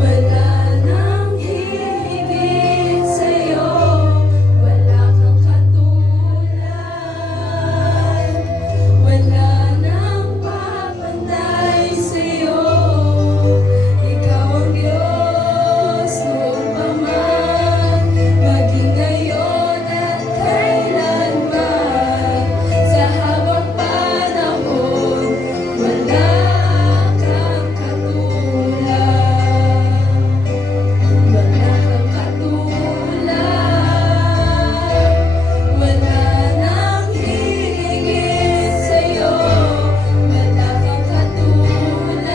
wala nang hihigit sa'yo, wala kang katulad. Wala nang papanday sa'yo. Ikaw ang Diyos noon pa man, maging ngayon at kailanman. Sa habang panahon, wala kang katulad. Wala kang katulad. Wala nang hihigit sa'yo. Wala kang katulad.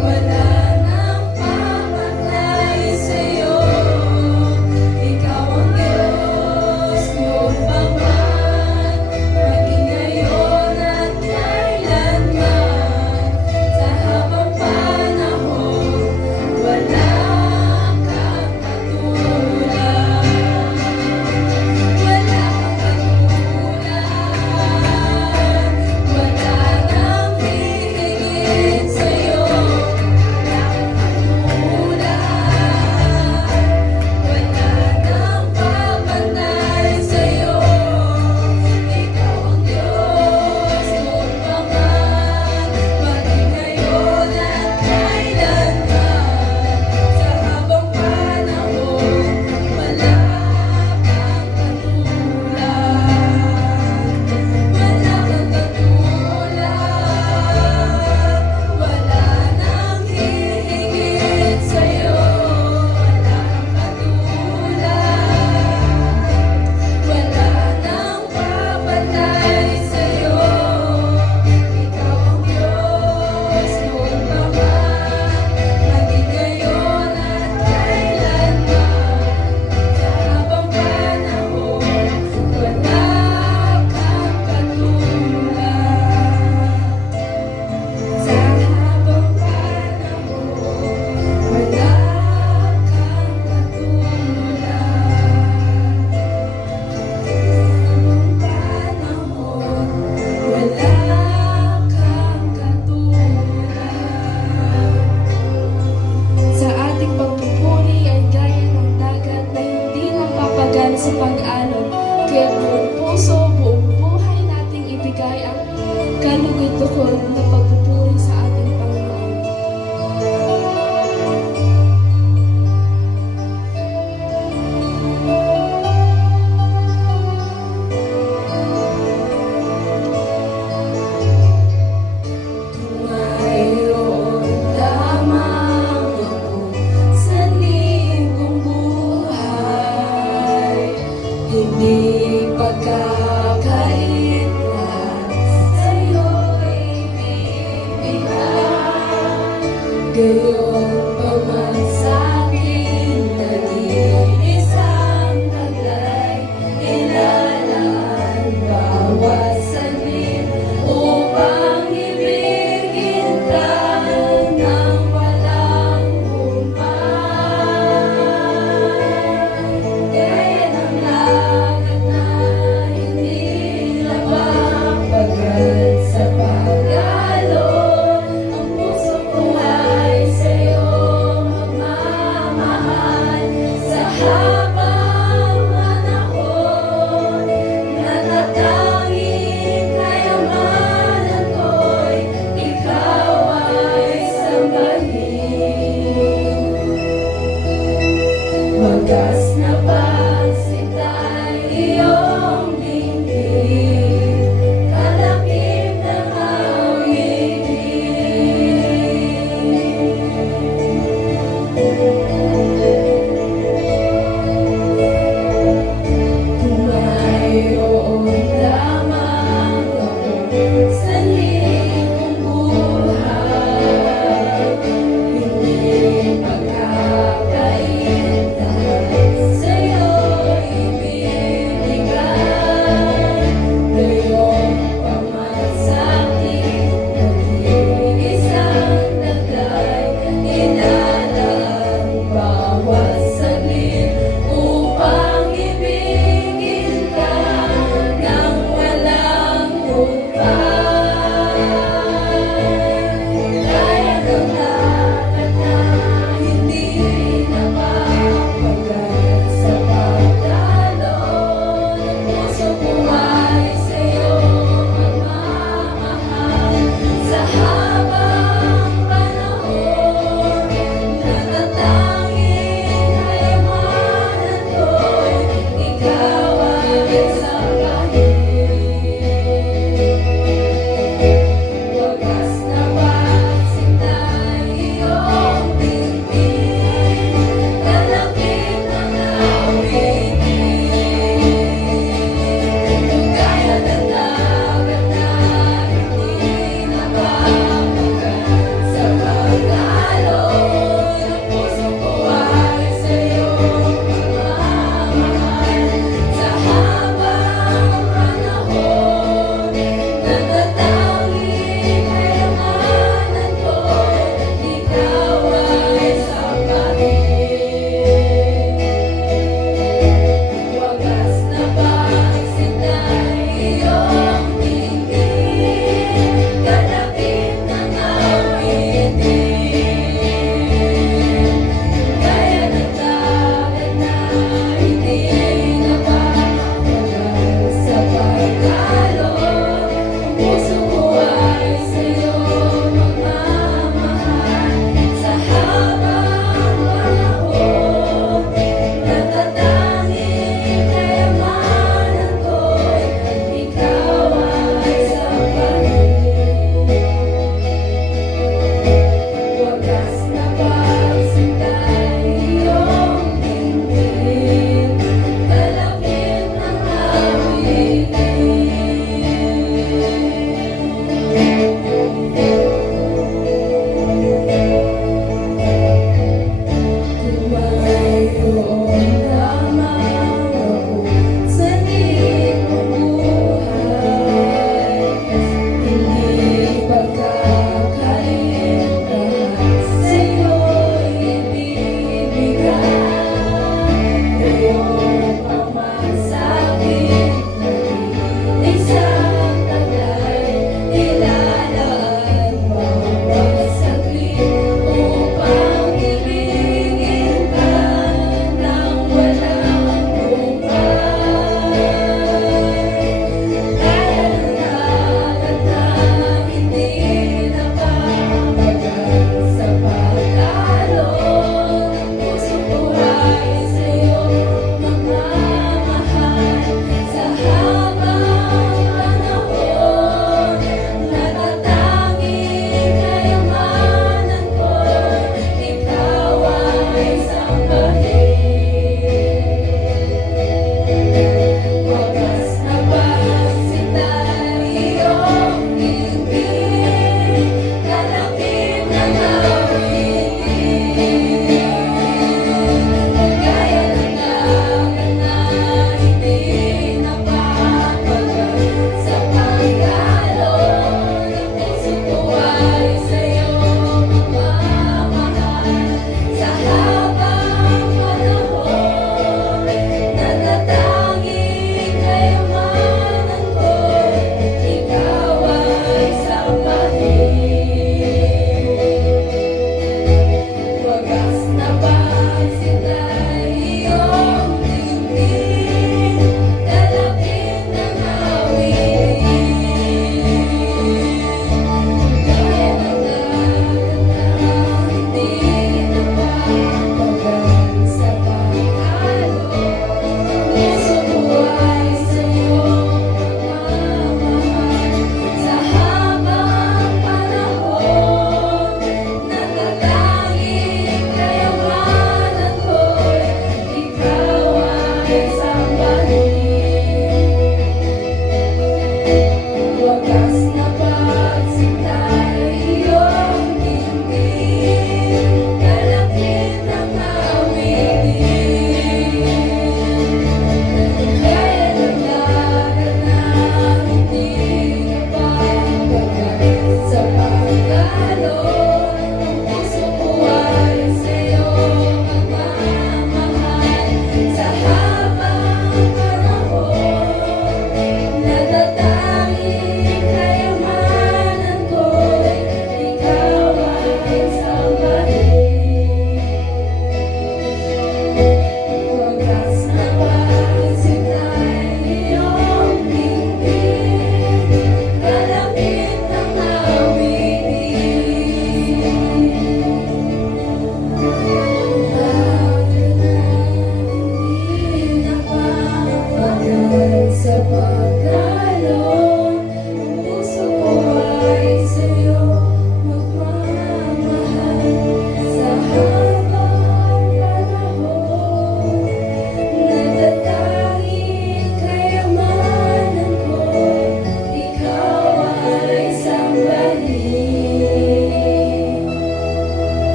Wala nang papatay sa'yo. Ikaw ang Diyos noon pa man, maging ngayon at kailanman. Sa habang panahon, wala kang katulad. Wala kang katulad. Wala nang hihigit sa'yo. Wala kang katulad. Wala nang papantay sa'yo. Ikaw ang Diyos noon pa man, maging ngayon at kailanman. Sa habang panahon, wala kang katulad. Wala kang katulad. Wala nang hihigit sa'yo. Wala kang katulad. Wala nang papatay sa'yo. Ikaw ang Diyos noon pa man, maging ngayon at kailanman. Sa habang panahon, wala kang katulad. Sa habang panahon, wala kang katulad. Sa ating pagpupuri ay gaya ng dagat na hindi napapagal sa pag-alon. Kaya buong puso, buong buhay nating ibigay ang kalugod-lukod na pagpupuri sa ating Panginoon. Mayroon lamang ako sa linggong buhay, hindi pagkakaitlan sa'yo'y bibigay. Gayon pa man sa'kin nag-iisang taglay, ilalaan bawat sanib upang ibigin ka ng walang humpay. Gaya ng lagat na hindi napapagal sa pag-alon, ang puso ko ay sa'yo magmamahal. Sa habang panahon, natatanging kayamanan ko'y ikaw ay sambahin. Wagas na pagsita'y iyong dinggin, kalakip ng Kung mayroon lamang ako sa linggong buhay, hindi pagkakaitlan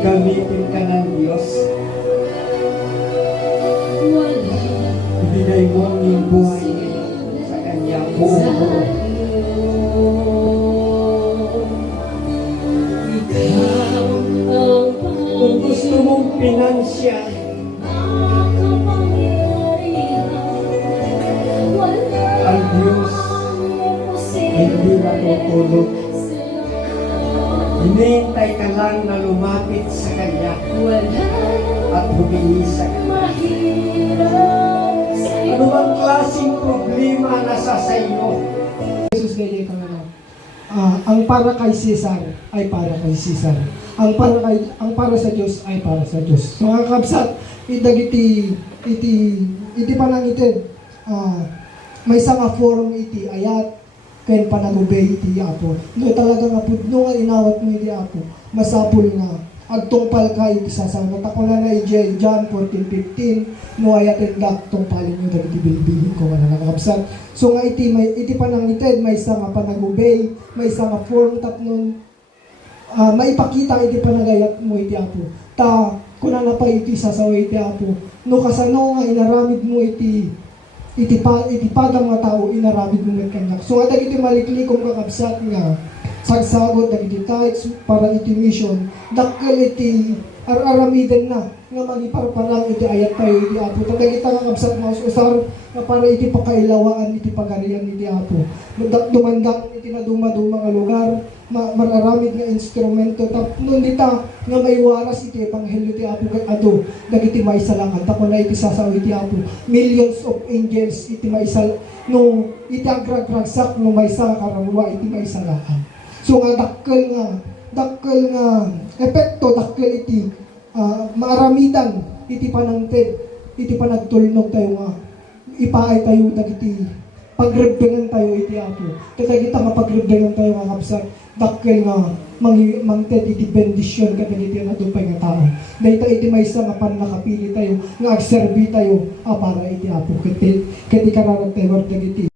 gamitin ka ng Diyos. Wala Ibigay mo ang iyong buhay sa Kanya buong buo. Kung gusto mong pinansyal, ang Diyos hindi natutulog. Hinihintay ka lang na lumapit sa Kanya at humingi sa Kanya. Ano bang klaseng problema nasa sa iyo? Jesus ganyan ka na. Ang para kay Cesar ay para kay Cesar. Ang para sa Diyos ay para sa Diyos. Mga kabsat, iti panangitin. May nga forum iti ayat ken panagubay iti apo. No talaga nga pudno nga inawat mo iti apo. Masapul nga agtungpal ka iti sasama. Tako na na John 14:15 no ayat endak tungpalin mo dagiti bilbilin ko nga nakakabsat. So nga iti panangitin may nga panagubay, may nga forum tapnon maipakita iti panagayat mo iti apo. Kuna na pa iti sasaway iti apo. No kasano nga inaramid mo iti padang nga tao inaramid mo ng kanyak. So nga dagiti maliklikong kakabsat nga sagsagot dagiti tithes para iti mission dakkel iti aramidan na nga magiparparang iti ayat tayo iti apo. Dagiti nga kakabsat nga usar nga para iti pakailawaan iti pagarian iti apo. Dumandang iti na dumaduma nga lugar mararamid nga instrumento tapnon dita nga may waras iti ebanghelyo ti apo ket adu dagiti maisalangan tako na iti sasaw iti apo millions of angels iti maisal no iti agragragsak no maysa karamwa iti maisalaan. So nga dakkel nga epekto dakkel iti maaramidan iti panangted iti panagtulnog tayo nga ipaay tayo dagiti pagrebdengan tayo iti apo. Kita nga pagrebdengan tayo nga kapsat dakkel nga mangted iti bendisyon kadagiti na dupay nga tao. Dayta iti maysa nga panakapili tayo nga agserbi tayo para iti apo. Ket ikararag tayo dagiti